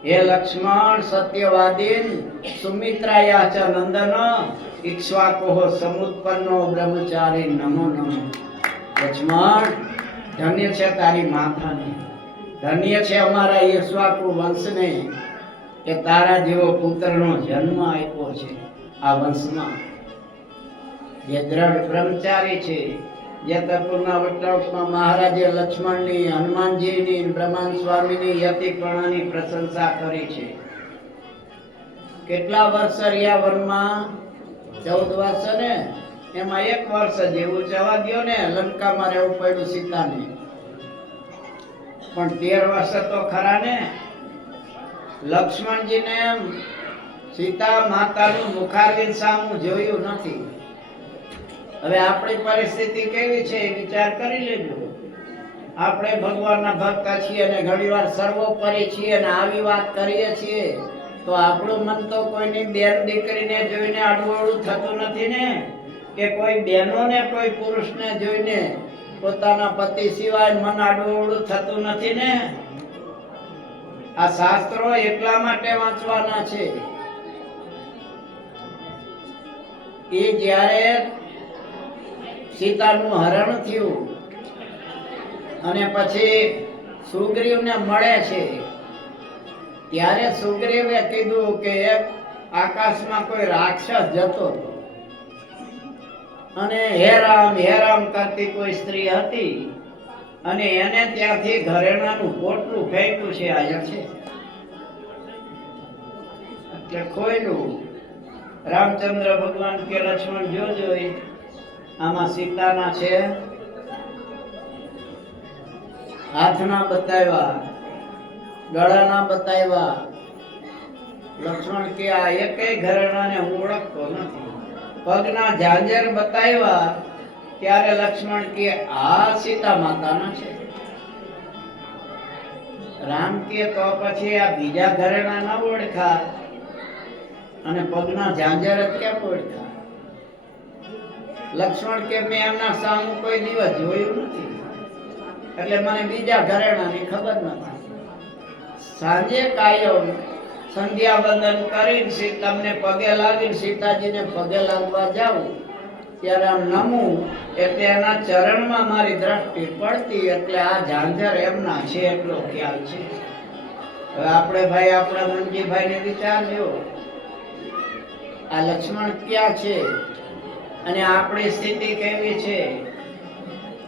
હે લક્ષ્મણ સત્યવાદીન સુમિત્રાયા ચ નંદન ઇક્ષ્વાકોહ સમુત્પન્નો બ્રહ્મચારી નમો નમો. લક્ષ્મણ ધન્ય છે તારી માતાને, ધન્ય છે અમારા ઈક્ષ્વાકુ વંશને કે તારા જેવો પુત્રનો જન્મ આપ્યો છે. આ વંશમાં જે દ્રઢ બ્રહ્મચારી છે, જે તપુરના વટવટમાં મહારાજે લક્ષ્મણની, હનુમાનજીની, બ્રહ્માંડ સ્વામીની યતિપણાની પ્રશંસા કરી છે. કેટલા વર્ષ રહ્યા વનમાં? 14 વર્ષ ને એમાં 1 વર્ષ જેવું જવા દ્યો ને, લંકામાં રહેવું પડ્યું સીતાને, પણ 13 વર્ષ તો ખરા ને. લક્ષ્મણજીને સીતા માતાનું મુખારવિંદ સામું જોયું નથી. હવે આપણી પરિસ્થિતિ કેવી છે એ વિચાર કરી લેજો. આપણે ભગવાનના ભક્ત છીએ અને ઘણીવાર સર્વોપરી છીએ અને આવી વાત કરીએ છીએ તો આપણું મન તો કોઈની બેન દીકરીને જોઈને આડું થતું નથી ને, કે કોઈ બહેનોને કોઈ પુરુષને જોઈને પોતાના પતિ સિવાય મન આડું થતું નથી ને. આ શાસ્ત્રો એટલા માટે વાંચવાના છે એ જ્યારે સીતાનું હરણ થયું અને પછી સુગ્રીવને મળે છે ત્યારે સુગ્રીવે કીધું કે આકાશમાં કોઈ રાક્ષસ જતો હતો અને હે રામ કરતી કોઈ સ્ત્રી હતી અને એને ત્યાંથી ઘરેણાનું પોટલું ફેંક્યું છે. અહીંયા છે એટલે ખોયલું. રામચંદ્ર ભગવાન કે લક્ષ્મણ જોજો આમાં સીતાના છે હાથના બતાવ્યા, ગળાના બતાવ્યા. લક્ષ્મણ કે આ એકેય ઘરેણાને હું ઓળખતો નથી. પગના ઝાંઝર બતાવ્યા ત્યારે લક્ષ્મણ કે આ સીતા માતાના છે. રામ કે તો પછી આ બીજા ઘરેણા ન ઓળખા અને પગના ઝાંઝર જ કેમ ઓળખા? લક્ષ્મણ કે મેં એમના સામું કોઈ દિવસ જોયું નથી એટલે મને બીજા ઘરેણાની ખબર નથી. સાંજે કાયમ સંધ્યા વંદન કરીને તમને પગે લાગીને સીતાજીને પગે લાગવા જાઉં ત્યારે આમ નમું એટલે એના ચરણમાં મારી દ્રષ્ટિ પડતી એટલે આ ઝાંઝર એમના છે એટલો ખ્યાલ છે. હવે આપણે ભાઈ આપણા મનજીભાઈને વિચારજો આ લક્ષ્મણ ક્યાં છે અને આપણી સ્થિતિ કેવી છે.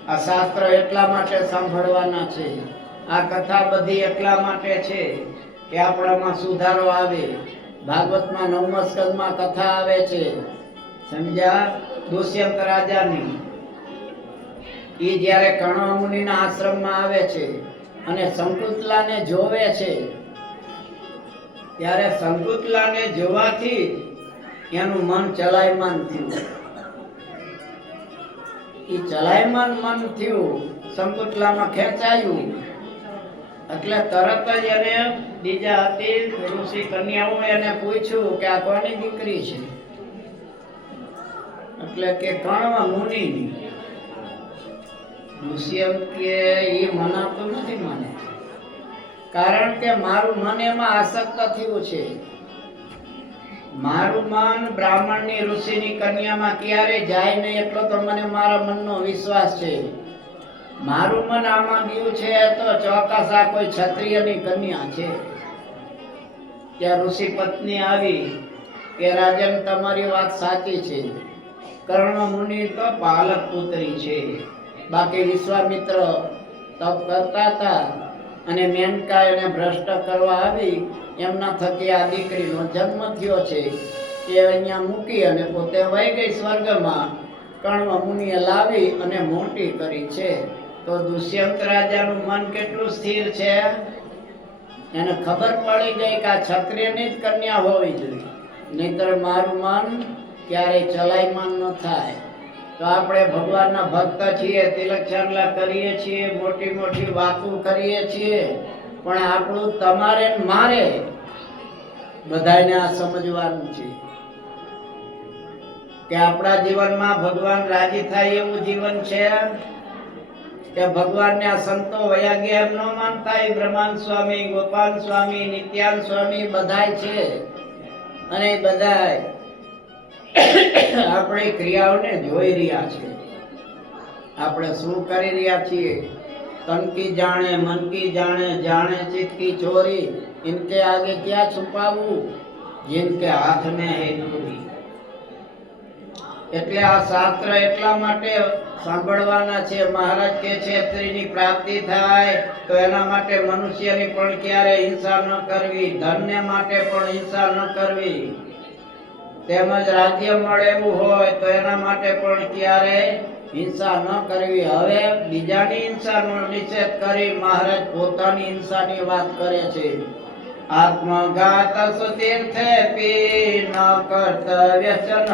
આ શાસ્ત્ર એટલા માટે સાંભળવાના છે, આ કથા બધી એટલા માટે છે કે આપણામાં સુધારો આવે. ભાગવતમાં 9મા સ્કંદમાં કથા આવે છે, સમજ્યા? દુષ્યંત રાજાની એ જ્યારે કર્ણ મુનિના આશ્રમમાં આવે છે અને શંકુતલાને જોવે છે ત્યારે શંકુતલાને જોવાથી એનું મન ચલાયમાન થયું. એ ચલાયમાન મન થયું, શંકુતલામાં ખેંચાયું એટલે તરત જ એને બીજા હતી ઋષિ કન્યાઓ એને પૂછ્યું કે આ કોની દીકરી છે? એટલે કે કર્ણ મુનિની. દુષ્યંત કે એ મનાતું નથી મને, કારણ કે મારું મન એમાં આસક્ત થયું છે. મારું મન બ્રાહ્મણની ઋષિની કન્યામાં ક્યારે જાય નહીં એટલો તો મને મારા મનનો વિશ્વાસ છે. મારું મન આમાં ગયું છે તો ચોક્કસ આ કોઈ ક્ષત્રિયની કન્યા છે. ત્યાં ઋષિ પત્ની આવી કે રાજન તમારી વાત સાચી છે, કર્ણ મુનિ તો પાલક પુત્રી છે. બાકી વિશ્વામિત્ર તપ કરતા હતા અને મેનકાય એને ભ્રષ્ટ કરવા આવી એમના થકી આ દીકરીનો જન્મ થયો છે. એ અહીંયા મૂકી અને પોતે વહી ગઈ સ્વર્ગમાં. કર્ણ મુનિએ લાવી અને મોટી કરી છે. તો દુષ્યંત રાજાનું મન કેટલું સ્થિર છે. એને ખબર પડી ગઈ કે આ ક્ષત્રિયની જ કન્યા હોવી જોઈએ, નહીતર મારું મન ક્યારેય ચલાયમાન ન થાય. તો આપણે ભગવાનના ભક્ત છીએ, તિલક ચાંદલા કરીએ છીએ, મોટી મોટી વાતો કરીએ છીએ, પણ આપણું તમારે ને મારે બધાને આ સમજવાનું છે કે આપણા જીવનમાં ભગવાન રાજી થાય એવું જીવન છે કે ભગવાનને આ સંતો વયા ગયા એમ ન માનતા. એ બ્રહ્માંડ સ્વામી, ગોપાલ સ્વામી, નિત્યાન સ્વામી બધાય છે. અને એ બધાય આપણી ક્રિયાઓને જોઈ રહ્યા છે. આપણે શું કરી રહ્યા છીએ. તન કી જાણે મન કી જાણે, જાણે ચિત્ત કી ચોરી, ઇનકે આગે ક્યાં છુપાવું, जिनके हाथ में है दूरी. એટલે આ શાસ્ત્ર એટલા માટે સાંભળવાના છે. મહારાજ કે છે સ્ત્રીની પ્રાપ્તિ થાય તો એના માટે મનુષ્યની પણ ક્યારે હિંસા ન કરવી, ધનને માટે પણ હિંસા ન કરવી, તેમજ રાજ્ય મળે એવું હોય તો એના માટે પણ ક્યારે હિંસા ન કરવી. હવે બીજાની હિંસાનો નિષેધ કરી મહારાજ પોતાની હિંસાની વાત કરે છે. આત્મઘાત સુતીર્થે પી ન કર્તવ્ય ન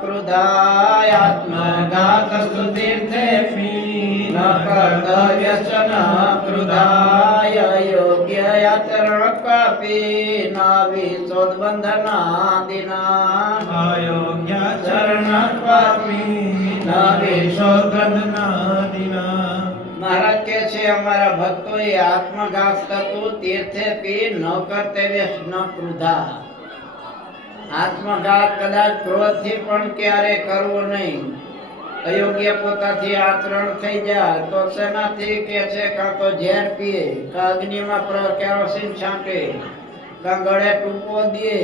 ક્રુધાય, આત્મઘાત સુતીર્થે પી ન કર્તવ્ય ન ક્રુધાય, યોગ્ય આચરણ કપી ન વિશોદબંધના દિના, અયોગ્ય ચરણ કપી ન વિશોદબંધના દિના. મહારાજ કે છે અમારા ભક્તોએ આત્મઘાત થતું તીર્થે પી ન કર્તવ્ય ન ક્રુધા. આત્મઘાત કદાચ ક્રોધથી પણ ક્યારે કરવો નહીં. અયોગ્ય પોતાથી આચરણ થઈ જાય તો શેનાથી કે છે, કાં તો ઝેર પીએ, કાં અગ્નિમાં કેરોસીન છાંટે, કાં ગળે ટૂંકો દે.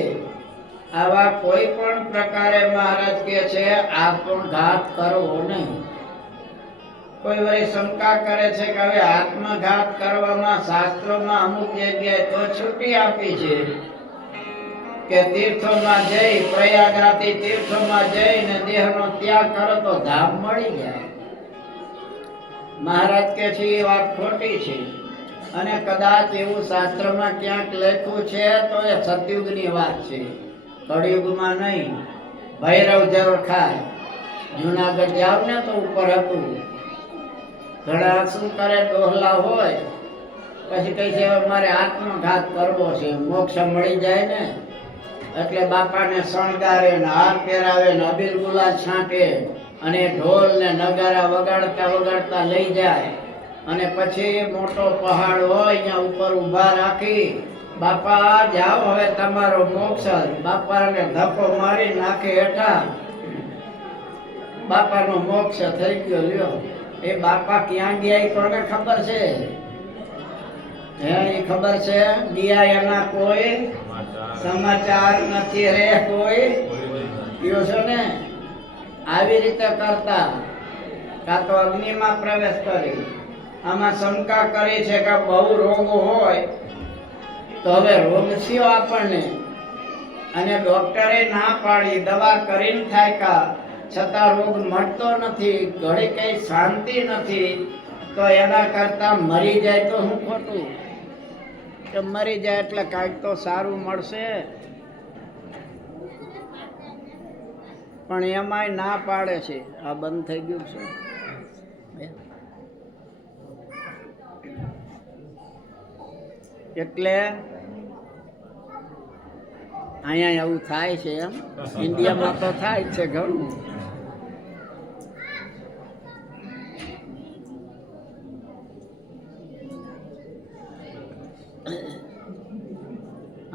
આવા કોઈ પણ પ્રકારે મહારાજ કે છે આત્મઘાત કરવો નહીં. કોઈ વળી શંકા કરે છે કે હવે આત્મઘાત કરવામાં શાસ્ત્રોમાં અમુક જગ્યાએ તો છૂટી આપી છે કે તીર્થોમાં જઈ, પ્રયાગરાથી તીર્થોમાં જઈને દેહનો ત્યાગ કરો તો ધામ મળી જાય. મહારાજ કે છે એ વાત ખોટી છે. અને કદાચ એવું શાસ્ત્રમાં ક્યાંક લખ્યું છે તો એ સતયુગની વાત છે, કળિયુગમાં નહીં. ભૈરવ જળ ખાય, જુનાગઢ જાવ ને તો ઉપર હતું. ઘણા શું કરે, ડોહલા હોય પછી કઈ છે મારે આત્મઘાત કરવો છે, મોક્ષ મળી જાય ને એટલે બાપાને શણગારે ને હાર પહેરાવે ને અબીલ ગુલાલ છાંટે અને ઢોલ ને નગારા વગાડતા વગાડતા લઈ જાય. અને પછી મોટો પહાડ હોય અહીંયા ઉપર ઊભા રાખી, બાપા જાઓ હવે તમારો મોક્ષ. બાપાને ધક્કો મારી નાખે હેઠા, બાપાનો મોક્ષ થઈ ગયો. લ્યો એ બાપા ક્યાં ગયા એ કોને ખબર છે? હે એ ખબર છે? ગયા એના કોઈ સમાચાર નથી રે કોઈ. કયો છો ને આવી રીતે કરતા, કાં તો અગ્નિમાં પ્રવેશ કરી. આમાં શંકા કરી છે કે બહુ રોગ હોય તો હવે રોગ થયો આપણને અને ડોક્ટરે ના પાડી, દવા કરીને થાય કા છતાં રોગ મળતો નથી, ઘડી કઈ શાંતિ નથી, તો એના કરતા મરી જાય તો હું ખોટું? કે મરી જાય એટલે કાંઈક તો સારું મળશે. પણ એમાંય ના પાડે છે. આ બંધ થઈ ગયું છે. એટલે અહીંયા એવું થાય છે. એમ ઇન્ડિયામાં તો થાય છે ઘણું.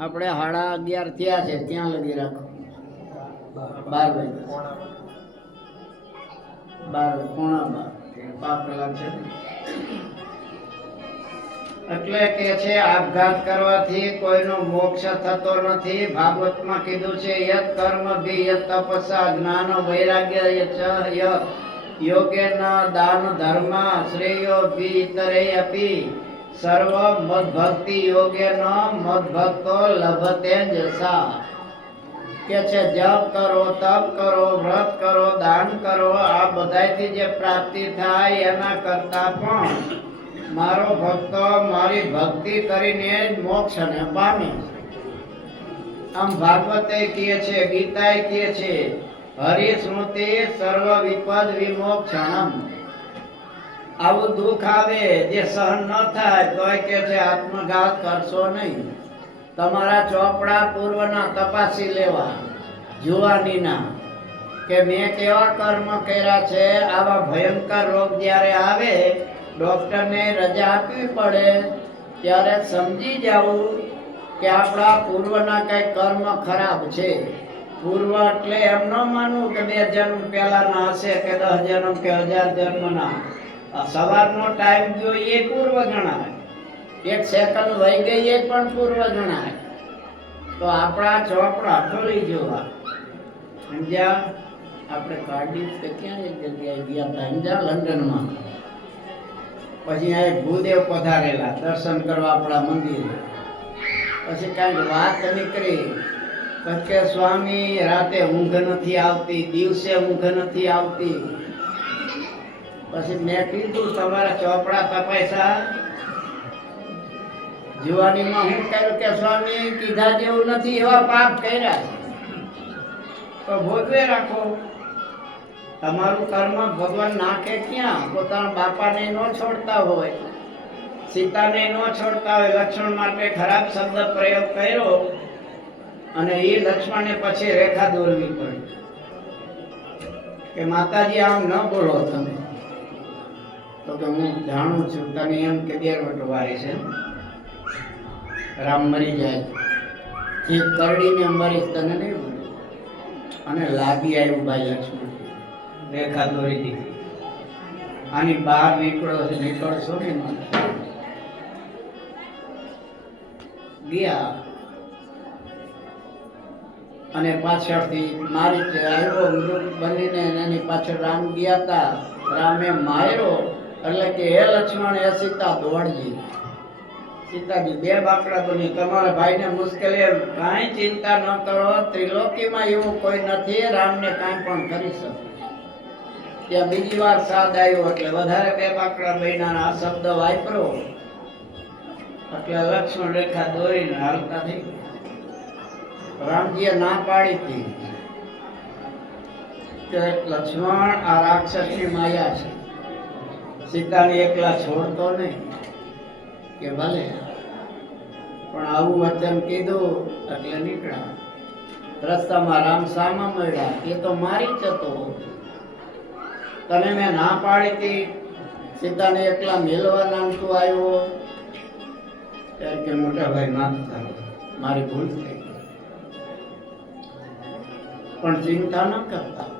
આપણે 11:30 થયા છે, ત્યાં લગી રાખો. 12 પોણા 5 કલાક છે. એટલે કે છે આપઘાત કરવાથી કોઈનો મોક્ષ થતો નથી. ભાગવતમાં કીધું છે યત કર્મ ભી યત તપસ્યા જ્ઞાન વૈરાગ્ય યોગેન દાન ધર્મ શ્રેયો ભી ઇતરે અપી સર્વ મદ ભક્તિ યોગ્યનો મદ ભક્તો લભતે જસા કે છે જપ કરો, તપ કરો, વ્રત કરો, દાન કરો, આ બધાયથી જે પ્રાપ્તિ થાય એના કરતા પણ મારો ભક્તો મારી ભક્તિ કરીને જ મોક્ષને પામે. આમ ભાગવતે કહે છે, ગીતાએ કહે છે, હરિ સ્મૃતિ સર્વ વિપદ વિમોક્ષણમ. આવું દુઃખ આવે જે સહન ન થાય તોય કે છે આત્મઘાત કરશો નહીં. તમારા ચોપડા પૂર્વના તપાસી લેવા, જુવાનીના, કે મેં કેવા કર્મ કર્યા છે. આવા ભયંકર રોગ જ્યારે આવે, ડોક્ટરને રજા આપવી પડે, ત્યારે સમજી જવું કે આપણા પૂર્વના કઈ કર્મ ખરાબ છે. પૂર્વ એટલે એમ ન માનવું કે 2 જન્મ પહેલાના હશે કે 10 જન્મ કે 1000 જન્મના. સવારનો ટાઈમ જોઈએ પૂર્વ ગણાય, 1 સેકન્ડ વહી ગઈ એ પણ પૂર્વ ગણાય. તો આપણા ચોપડા ખોલી જોવા. સમજ્યા? આપણે કાઢી કે ક્યાં એક જગ્યાએ ગયા હતા, સમજ્યા? લંડનમાં. પછી આ એક ભૂદેવ પધારેલા દર્શન કરવા આપણા મંદિરે. પછી કાંઈક વાત નીકળી કે સ્વામી રાતે ઊંઘ નથી આવતી, દિવસે ઊંઘ નથી આવતી. પછી મેં કીધું તમારા ચોપડા તપાસ્યા? જુવાનીમાં હું કહ્યું કે સ્વામી કીધા જેવું નથી, એવા પાપ કર્યા છે. તો ભોગવે રાખો. તમારું કર્મ ભગવાન નાખે ક્યાં? પોતાના બાપાને ન છોડતા હોય, સીતાને ન છોડતા હોય, લક્ષ્મણ માટે ખરાબ શબ્દ પ્રયોગ કર્યો અને એ લક્ષ્મણને પછી રેખા દોરવી પડી કે માતાજી આમ ન બોલો તમે. તો કે હું જાણું છું તને એમ કે 2 વટ વારી છે, રામ મરી જાય જે કરડીને મરીશ તને નહીં બોલે. અને લાગી આવ્યું ભાઈ લક્ષ્મણ, રેખા દોરી દીધી. આની બહાર નીકળશો ને ગયા. અને પાછળથી મારી આવ્યો મૃત બનીને એની પાછળ રામ ગયા હતા. રામે માર્યો એટલે કે હે લક્ષ્મણ હે સીતા દોડજી. સીતાજી 2 બાકડા બની. તમારા ભાઈને મુશ્કેલી, કાંઈ ચિંતા ન કરો, ત્રિલોકીમાં એવું કોઈ નથી રામને કાંઈ પણ કરી શકે. ત્યાં બીજી વાર સાદ આવ્યો એટલે વધારે 2 બાકડા બન્યા. આ શબ્દ વાપરો એટલે લક્ષ્મણ રેખા દોરીને હાલતા થઈ ગયા. રામજીએ ના પાડી હતી કે લક્ષ્મણ આ રાક્ષસની માયા છે, સીતાને એકલા છોડતો નહીં. કે ભલે, પણ આવું વચન કીધું એટલે નીકળ્યા. રસ્તામાં રામ સામા મળ્યા. એ તો મારી જ હતો, તને મેં ના પાડી હતી સીતાને એકલા મેળવાના તું આવ્યો. ત્યારે કે મોટા ભાઈ માફ કરો, મારી ભૂલ થઈ ગઈ. પણ ચિંતા ન કરતા,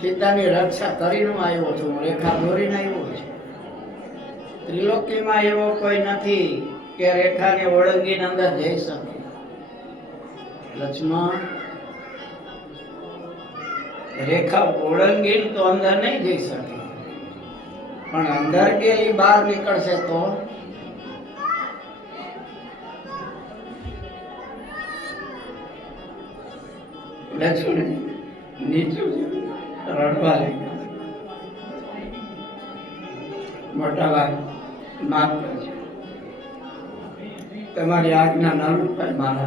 સીતાની રક્ષા કરીને આવ્યો છું, રેખા દોરીને આવ્યો છું. ત્રિલોકીમાં એવો કોઈ નથી કે રેખાને ઓળંગીને અંદર જઈ શકે. લક્ષ્મણ રેખા ઓળંગીને તો અંદર નહીં જઈ શકે, પણ અંદર ગયેલી બહાર નીકળશે તો. લક્ષ્મણ નીચું રડવા લાગ્યા. મોટા ભાઈ માફ કરજો, તમારી આજ્ઞા ના રૂપાય.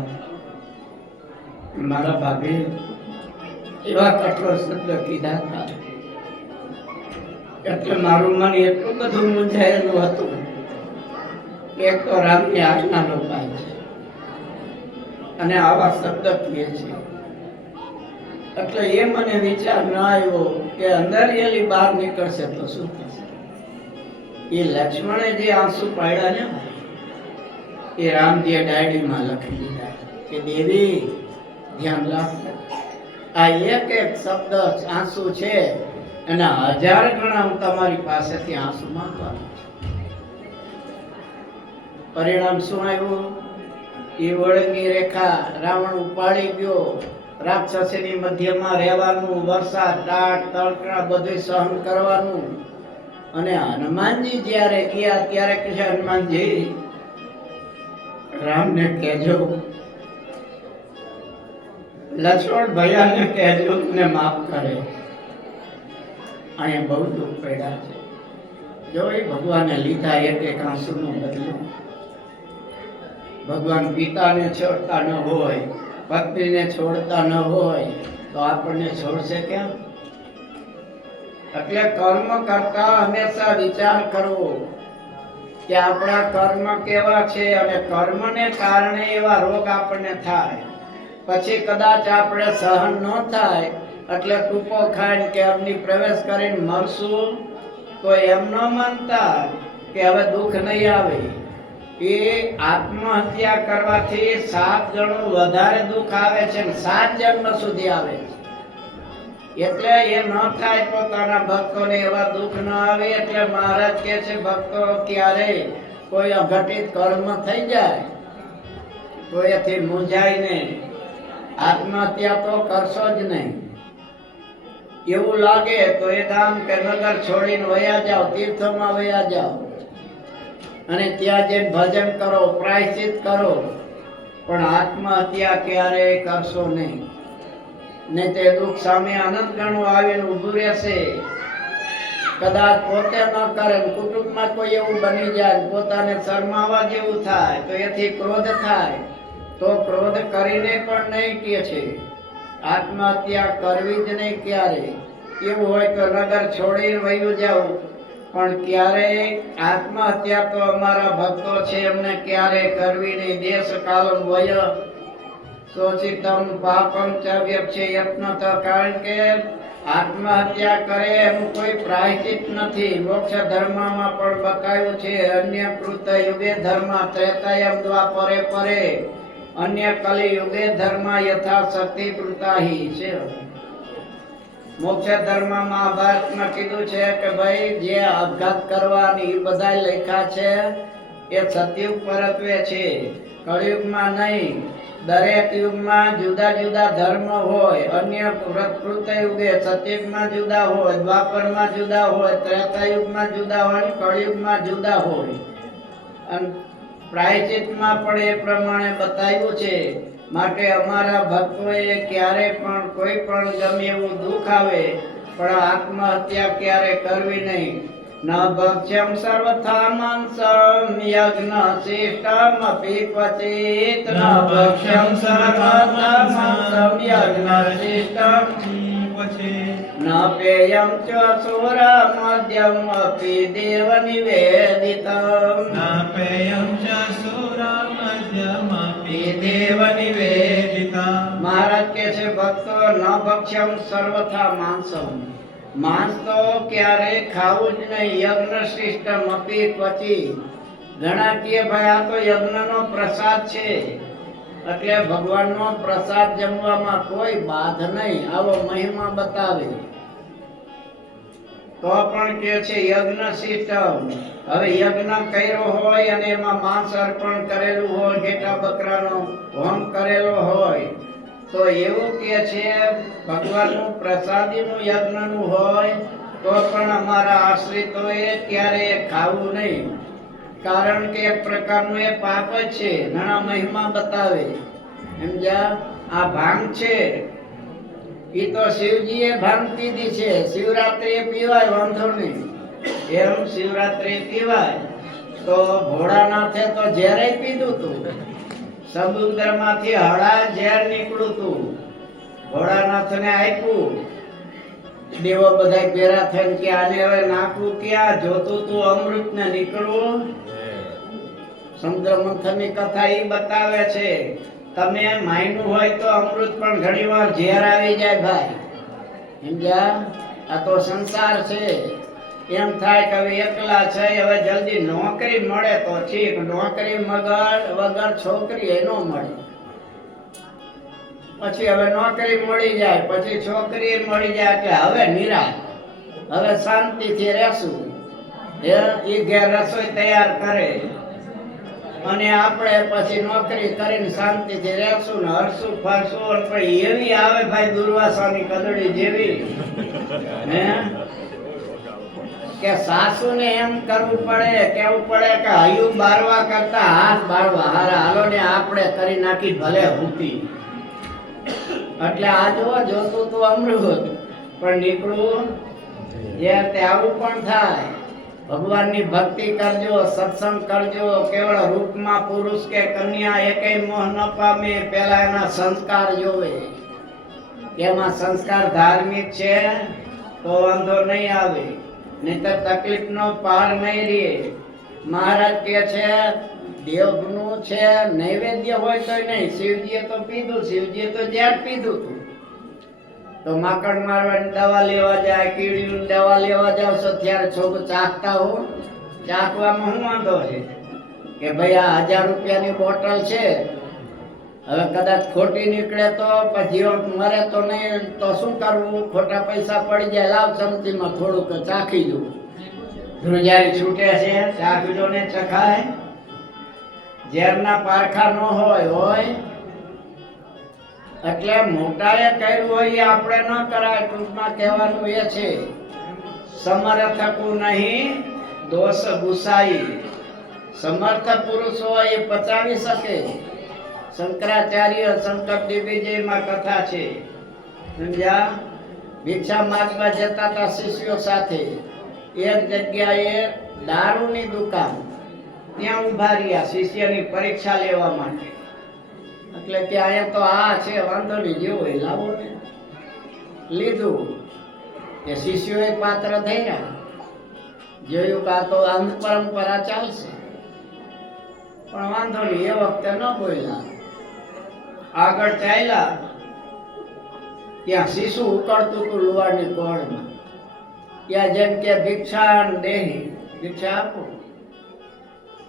મારા ભાભી એવા કઠોર શબ્દ કીધા હતા એટલે મારું મન એટલું બધું મૂંઝાયેલું હતું. એક તો રામની આજ્ઞા લોપાય છે અને આવા શબ્દ કહે છે. એટલે એ મને વિચાર ન આવ્યો કે અંદર એલી બહાર નીકળશે તો શું થશે. એ લક્ષ્મણે જે આંસુ પાડ્યા ને એ રામજીએ ડાયરીમાં લખી દીધા કે દેવી ધ્યાન રાખો, આ એક એક શબ્દ આંસુ છે એના 1000 ગણા હું તમારી પાસેથી આંસુ માંગવાનું છું. પરિણામ શું આવ્યું? એ વળગી રેખા રાવણ ઉપાડી ગયો. રાક્ષસીની મધ્યમાં રહેવાનું, વરસાદ, દાટ, તડકા બધું સહન કરવાનું. અને હનુમાનજી જ્યારે ગયા ત્યારે કહે હનુમાનજી રામને કહેજો, લક્ષ્મણ ભૈયાને કહેજો ને માફ કરે. અહીંયા બહુ દુઃખ પડ્યા છે. જો એ ભગવાને લીધા એક આંસુનું બદલું. ભગવાન પિતાને છોડતા ન હોય, પત્નીને છોડતા ન હોય તો આપણને છોડશે કેમ? એટલે કર્મ કરતા હંમેશા વિચાર કરવો કે આપણા કર્મ કેવા છે, અને કર્મને કારણે એવા રોગ આપણને થાય. પછી કદાચ આપણે સહન ન થાય એટલે ટૂંકો ખાઈને કે અગ્નિ પ્રવેશ કરીને મરશું તો એમ ન માનતા કે હવે દુઃખ નહીં આવે. એ આત્મહત્યા કરવાથી 7 ગણું વધારે દુઃખ આવે છે, 7 જન્મ સુધી આવે છે. એટલે એ ન થાય પોતાના ભક્તોને એવા દુઃખ ન આવે. એટલે મહારાજ કહે છે ભક્તો ક્યારે કોઈ અઘટિત કર્મ થઈ જાય તો એથી મૂંઝાય નહીં, આત્મહત્યા તો કરશો જ નહીં. એવું લાગે તો એ ગામ કે નગર છોડીને વયા જાઓ, તીર્થોમાં વયા જાઓ અને ત્યાં જઈને ભજન કરો, પ્રાયશ્ચિત કરો, પણ આત્મહત્યા ક્યારેય કરશો નહીં. નહીં તે દુઃખ સામે અનંત ગણું આવીને ઊભું રહેશે. કદાચ પોતે ન કરે, કુટુંબમાં કોઈ એવું બની જાય, પોતાને શરમાવા જેવું થાય તો એથી ક્રોધ થાય, તો ક્રોધ કરીને પણ નહીં કહે છે આત્મહત્યા કરવી જ નહીં ક્યારે. એવું હોય તો નગર છોડીને વયું જાવ, પણ ક્યારેય આત્મહત્યા તો અમારા ભક્તો છે એમને ક્યારે કરવી નહીં. દેશ કાલમ વય શોષિતમ પાપમ ચ વ્યપચેયત્ન. કારણ કે આત્મહત્યા કરે એનું કોઈ પ્રાયશ્ચિત નથી. મોક્ષ ધર્મમાં પણ બતાવ્યું છે અન્ય કૃત યુગે ધર્મ ત્રેતાયમ દ્વાપરે પરે અન્ય કલિ યુગે ધર્મ યથા શક્તિ કૃતાહી છે. મોક્ષ ધર્મમાં મહાભારતમાં કીધું છે કે ભાઈ જે આપઘાત કરવાની એ બધા લેખા છે એ સતયુગ પરત્વે છે, કળિયુગમાં નહીં. દરેક યુગમાં જુદા જુદા ધર્મ હોય. અન્ય કૃત યુગે સતયુગમાં જુદા હોય, દ્વાપરમાં જુદા હોય, ત્રેતાયુગમાં જુદા હોય, કળિયુગમાં જુદા હોય. અને પ્રાયશ્ચિતમાં પણ એ પ્રમાણે બતાવ્યું છે. માટે અમારા ભક્તોએ ક્યારે પણ કોઈ પણ ગમે એવું દુઃખ આવે પણ આત્મહત્યા ક્યારે કરવી નહીં. ન ભક્ષ્યમ સર્વથા માંસમ યજ્ઞ શિષ્ટમ અપી ક્વચિત. ન ભક્ષ્યમ સર્વથા માંસમ યજ્ઞ શિષ્ટમ ન પેયમ ચ સુરમદ્યમ અપી દેવ નિવેદિતમ. ન પેયમ ચ સુરમદ્યમ અપી દેવ નિવેદિતમ. મહારાજ કહે છે ભક્તો ન ભક્ષ્યમ સર્વથા માંસમ. માંસ તો ક્યારે ખાવું જ નહીં. યજ્ઞ શિષ્ટમ અપી ક્વચિત. ઘણા કહે ભાઈ આ તો યજ્ઞનો પ્રસાદ છે એટલે ભગવાનનો પ્રસાદ જમવામાં કોઈ બાધ નહીં. આવો મહિમા બતાવે તો પણ કે છે યજ્ઞ શિષ્ટમ. હવે યજ્ઞ કર્યો હોય અને એમાં માંસ અર્પણ કરેલું હોય, ઘેટા બકરાનો હોમ કરેલો હોય તો એવું કે છે ભગવાનનું પ્રસાદીનું યજ્ઞનું હોય તો પણ અમારા આશ્રિતોએ ત્યારે ખાવું નહીં. કારણ કે એક પ્રકારનું એ પાપ જ છે. ઘણા મહિમા બતાવે. સમજ્યા? આ ભાંગ છે એ તો શિવજીએ ભાંગ પીધી છે. શિવરાત્રિએ પીવાય વાંધો નહીં, એમ શિવરાત્રિ પીવાય. તો ભોળાનાથે તો ઝેરે પીધું તું. સમુદ્રમાંથી હળા ઝેર નીકળ્યું તું, ભોળાનાથને આપ્યું. દેવો બધા ભેરા થઈને કે આને હવે નાખવું ક્યાં? જોતું તું અમૃત ને નીકળવું. સમુદ્ર મંથનની કથા એ બતાવે છે. તમે માયનું હોય તો અમૃત પણ ઘણી વાર ઝેર આવી જાય ભાઈ. સમજ્યા? આ તો સંસાર છે. એમ થાય કે હવે એકલા છે, હવે જલ્દી નોકરી મળે તો ઠીક. નોકરી વગર છોકરી એ ન મળે. પછી હવે નોકરી મળી જાય, પછી છોકરી મળી જાય એટલે હવે નિરાશ, હવે શાંતિથી રહેશું. એ ઘેર રસોઈ તૈયાર કરે અને આપણે પછી નોકરી કરીને શાંતિથી રહેશું ને હરશું ફરશું. પણ એવી આવે ભાઈ દુર્વાસાની કદડી જેવી. હે કે સાસુને એમ કરવું પડે, કેવું પડે કે હૈયું બારવા કરતા હાથ બાળવા હારા, હાલો ને આપણે કરી નાખી ભલે હુતી. એટલે આ જોતું તું અમૃત પણ નીકળવું જ્યારે તે આવું પણ થાય. ભગવાનની ભક્તિ કરજો, સત્સંગ કરજો. કેવળ રૂપમાં પુરુષ કે કન્યા એકેય મોહ ન પામે, પહેલા એના સંસ્કાર જોવે. એમાં સંસ્કાર ધાર્મિક છે તો વાંધો નહીં આવે, નહીંતર તકલીફનો પાર નહીં રહે. મહારાજ કે છે દેવનું છે નૈવેદ્ય હોય તો નહીં. શિવજીએ તો પીધું, શિવજીએ તો ઝેર પીધું હતું. તો માકડ મારવાની દવા લેવા જાય, કીડીની દવા લેવા જાવ છો ત્યારે છોકરું ચાખતા હો. ચાખવામાં શું વાંધો છે કે ભાઈ આ 1000 રૂપિયાની બોટલ છે, હવે કદાચ ખોટી નીકળે તો પછી મરે તો નહીં, તો શું કરવું? ખોટા પૈસા પડી જાય, લાવ ચમચીમાં થોડુંક ચાખી દઉં. ધ્રુજારી છૂટે છે, ચાખજો ને ચખાય. ઝેરના પારખા ન હોય એટલે મોટાએ કર્યું હોય એ આપણે ન કરાય. ટૂંકમાં કહેવાનું એ છે સમર્થકું નહીં દોષ ગુસાઈ. સમર્થ પુરુષ હોય એ પચાવી શકે. શંકરાચાર્ય શંકર દિગ્વિજયમાં કથા છે, સમજ્યા? ભિક્ષા માંગવા જતા હતા શિષ્યો સાથે. એક જગ્યાએ દારૂની દુકાન, ત્યાં ઉભા રહ્યા શિષ્યની પરીક્ષા લેવા માટે. એટલે કે અહીંયા તો આ છે, વાંધો નહીં, જેવું હોય લાવો ને. લીધું કે શિષ્યોએ પાત્ર થયા, જોયું કે આ તો અંધ પરંપરા ચાલશે, પણ વાંધો નહીં, એ વખતે ન બોલ્યા. આગળ ચાલ્યા ત્યાં શિશુ ઉકળતું હતું લુવારની કોળમાં. ત્યાં જેમ કે ભિક્ષા દેહી, ભિક્ષા આપો.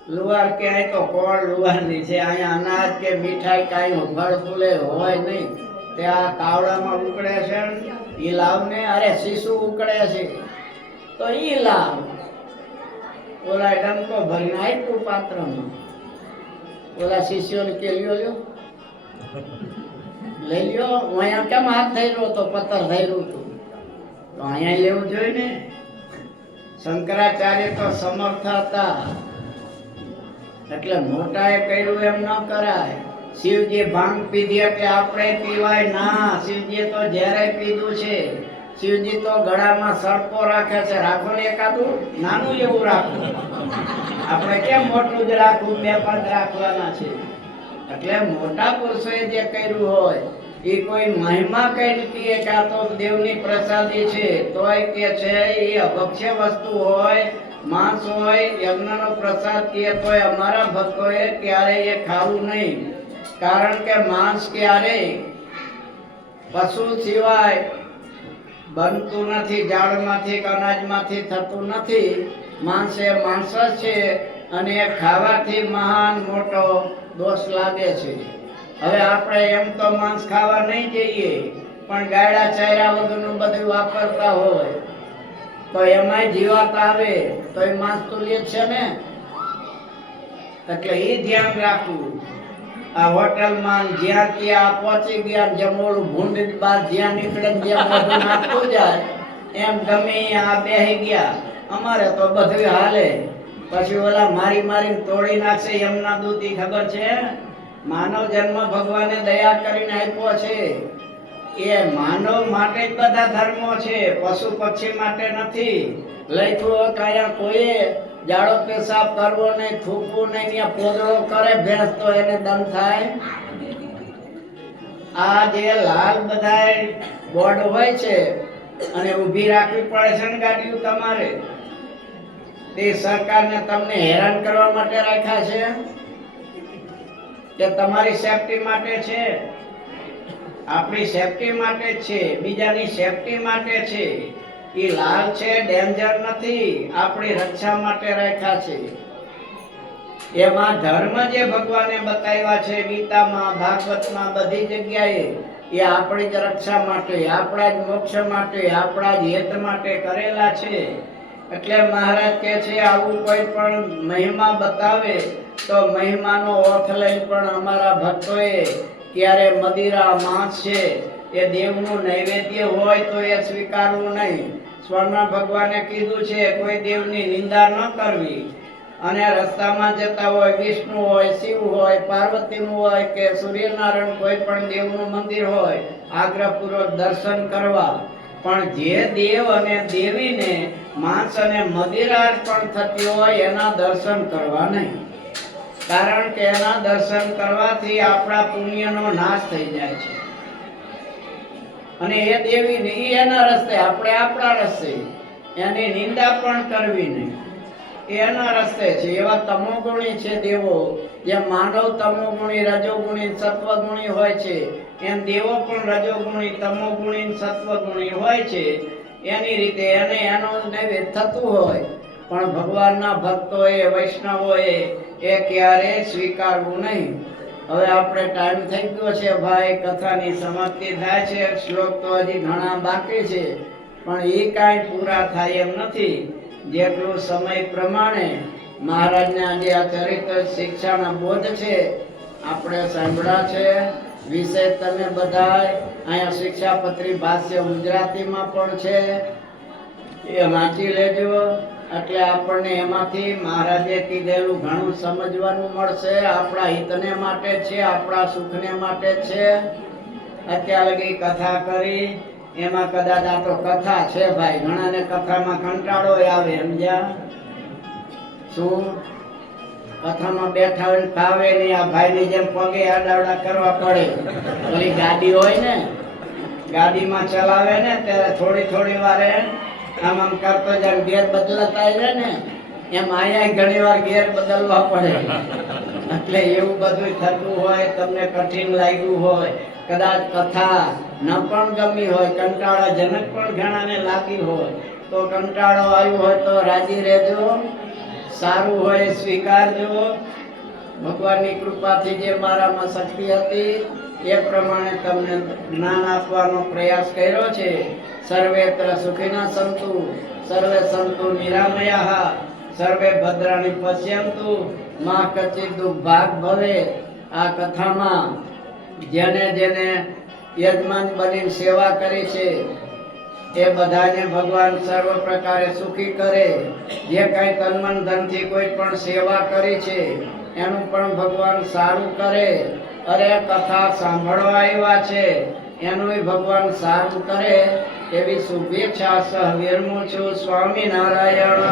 લુવાર કે અહીં તો કોળ લુવારની છે, અહીંયા અનાજ કે મીઠાઈ કાંઈ ફળ ફૂલે હોય નહીં. તે આ તાવડામાં ઉકળે છે, ઈ લાવ ને. અરે શિશુ ઉકળે છે તો ઈ લાવ. ઓલા ડંકો ભરીને આપ્યું પાત્રમાં. ઓલા શિષ્યોને કે લ્યો લઈ લ્યો. હું અહીંયા કેમ હાથ થઈ રહ્યો તો પથ્થર થઈ રહ્યું હતું, તો અહીંયા લેવું જોઈએ ને. શંકરાચાર્ય તો સમર્થ હતા એટલે મોટાએ કર્યું એમ ન કરાય. શિવજી ભાંગ પીધી એટલે આપણે પીવાય ના. શિવજીએ તો ઝેરે પીધું છે. શિવજી તો ગળામાં સડકો રાખે છે. રાખો ને એકાદું નાનું એવું રાખો. આપણે કેમ મોટું જ રાખવું, 2-5 રાખવાના છે. એટલે મોટા પુરુષોએ જે કર્યું હોય એ કોઈ મહિમા કઈ કે આ તો દેવની પ્રસાદી છે તોય કે છે એ અભક્ષ્ય વસ્તુ હોય, માંસ હોય, યજ્ઞનો પ્રસાદ કહે તોય અમારા ભક્તોએ ક્યારેય એ ખાવું નહીં. કારણ કે માંસ ક્યારેય પશુ સિવાય બનતું નથી, ઝાડમાંથી કે અનાજમાંથી થતું નથી. માંસ એ માણસ જ છે અને એ ખાવાથી મહાન મોટો દોષ લાગે છે. હવે આપણે એમ તો માંસ ખાવા નહીં જઈએ, પણ ગાયડા ચાયરા વગરનું બધું વાપરતા હોય તો એમાંય જીવાત આવે તો એ માંસ તો લે છે ને. એટલે એ ધ્યાન રાખવું. આ હોટલમાં જ્યાં ત્યાં પહોંચી ગયા, જમોડું ભૂંડ બાદ જ્યાં નીકળે જ્યાં બધું નાખતું જાય એમ ગમે આ બેહી ગયા. અમારે તો બધું હાલે. પછી ઓલા મારીને તોડી નાખશે એમના દૂતી ખબર છે. માનવ જન્મ ભગવાને દયા કરીને આપ્યો છે. એ માનવ માટે જ બધા ધર્મો છે, પશુ પક્ષી માટે નથી. લખ્યું કાયા કોઈએ જાડો પેશાબ કરવો નહીં, થૂકવું નહીં, ત્યાં પોદળો કરે ભેંસ તો એને દંડ થાય. આ જે લાલ બધાય બોર્ડ હોય છે અને ઊભી રાખવી પડે છે ને ગાડીઓ તમારે, તે સરકારને તમને હેરાન કરવા માટે રાખ્યા છે કે તમારી સેફટી માટે છે? આપણી સેફટી માટે છે, બીજાની સેફટી માટે છે. એ લાલ છે, ડેન્જર નથી, આપણી રક્ષા માટે રાખ્યા છે. એમાં ધર્મ જે ભગવાને બતાવ્યા છે ગીતામાં, ભાગવતમાં, બધી જગ્યાએ એ આપણી જ રક્ષા માટે, આપણા જ મોક્ષ માટે, આપણા જ હિત માટે કરેલા છે. એટલે મહારાજ કહે છે આવું કોઈ પણ મહિમા બતાવે તો મહિમાનો અર્થ લઈ પણ અમારા ભક્તોએ ત્યારે મદિરા માંસ છે એ દેવનું નૈવેદ્ય હોય તો એ સ્વીકારવું નહીં. સ્વર્ણ ભગવાને કીધું છે કોઈ દેવની નિંદા ન કરવી, અને રસ્તામાં જતા હોય વિષ્ણુ હોય, શિવ હોય, પાર્વતીનું હોય કે સૂર્યનારાયણ કોઈ પણ દેવનું મંદિર હોય આગ્રહપૂર્વક દર્શન કરવા. પણ જે દેવ અને દેવીને માંસ અને મદિરા અર્પણ થતી હોય એના દર્શન કરવા નહીં, કારણ કે એના દર્શન કરવાથી આપણા પુણ્યનો નાશ થઈ જાય છે. અને એ દેવીને એના રસ્તે, આપણે આપણા રસ્તે, એની નિંદા પણ કરવી નહીં, એના રસ્તે છે. એવા તમોગુણી છે દેવો, જે માનવ તમોગુણી, રજોગુણી, સત્વગુણી હોય છે, એમ દેવો પણ રજોગુણી, તમોગુણી, સત્વગુણી હોય છે. એની રીતે એને એનું નૈવેદ્ય થતું હોય, પણ ભગવાનના ભક્તોએ, વૈષ્ણવોએ એ ક્યારે સ્વીકારવું નહીં. હવે આપણે ટાઈમ થઈ ગયો છે ભાઈ, કથાની સમાપ્તિ થાય છે. શ્લોક તો હજી ઘણા બાકી છે, પણ એ કાંઈ પૂરા થાય એમ નથી. જેટલું સમય પ્રમાણે મહારાજના જે આ ચરિત્ર શિક્ષાના બોધ છે આપણે સાંભળ્યા છે. વિષય તમે બધાય અહીંયા શિક્ષાપત્રી ભાષ્ય ગુજરાતીમાં પણ છે, એ વાંચી લેજો. એટલે આપણને એમાંથી મહારાજે કીધેલું ઘણું સમજવાનું મળશે. આપણા હિતને માટે છે, આપણા સુખને માટે છે. અત્યાર લગી કથા કરી એમાં કદાચ આ તો કથા છે ભાઈ, ઘણાને કથામાં કંટાળો આવે, સમજ્યા? શું કથામાં બેઠા હોય ફાવે નહીં, આ ભાઈની જેમ પગે આડાવડા કરવા પડે. ઓલી ગાડી હોય ને, ગાડીમાં ચલાવે ને ત્યારે થોડી થોડી વારે આમ આમ કરતો જાય, ગેર બદલાતા જાય ને એમ અહીંયા ઘણી વાર ગેર બદલવા પડે. એટલે એવું બધું થતું હોય, તમને કઠિન લાગ્યું હોય, કદાચ કથા ન પણ ગમી હોય, કંટાળાજનક પણ ઘણાને લાગી હોય, તો કંટાળો આવ્યો હોય તો રાજી રહેજો, સારું હોય સ્વીકારજો. ભગવાનની કૃપાથી જે મારામાં શક્તિ હતી એ પ્રમાણે તમને જ્ઞાન આપવાનો પ્રયાસ કર્યો છે. સર્વેત્ર સુખિનઃ સંતુ, સર્વે સંતુ નિરામયાઃ, સર્વે ભદ્રાણી પશ્યન્તુ, મા કચિત દુર્ભાગ ભવે. આ કથામાં જેને જેને યજમાન બની સેવા કરી છે એ બધાને ભગવાન સર્વ પ્રકારે સુખી કરે. જે કાંઈ તન મન ધનથી કોઈ પણ સેવા કરી છે એનું પણ ભગવાન સારું કરે. અરે કથા સાંભળવા આવ્યા છે એનું ભગવાન સારું કરે એવી શુભેચ્છા સહ વિરમું છું. સ્વામિનારાયણ.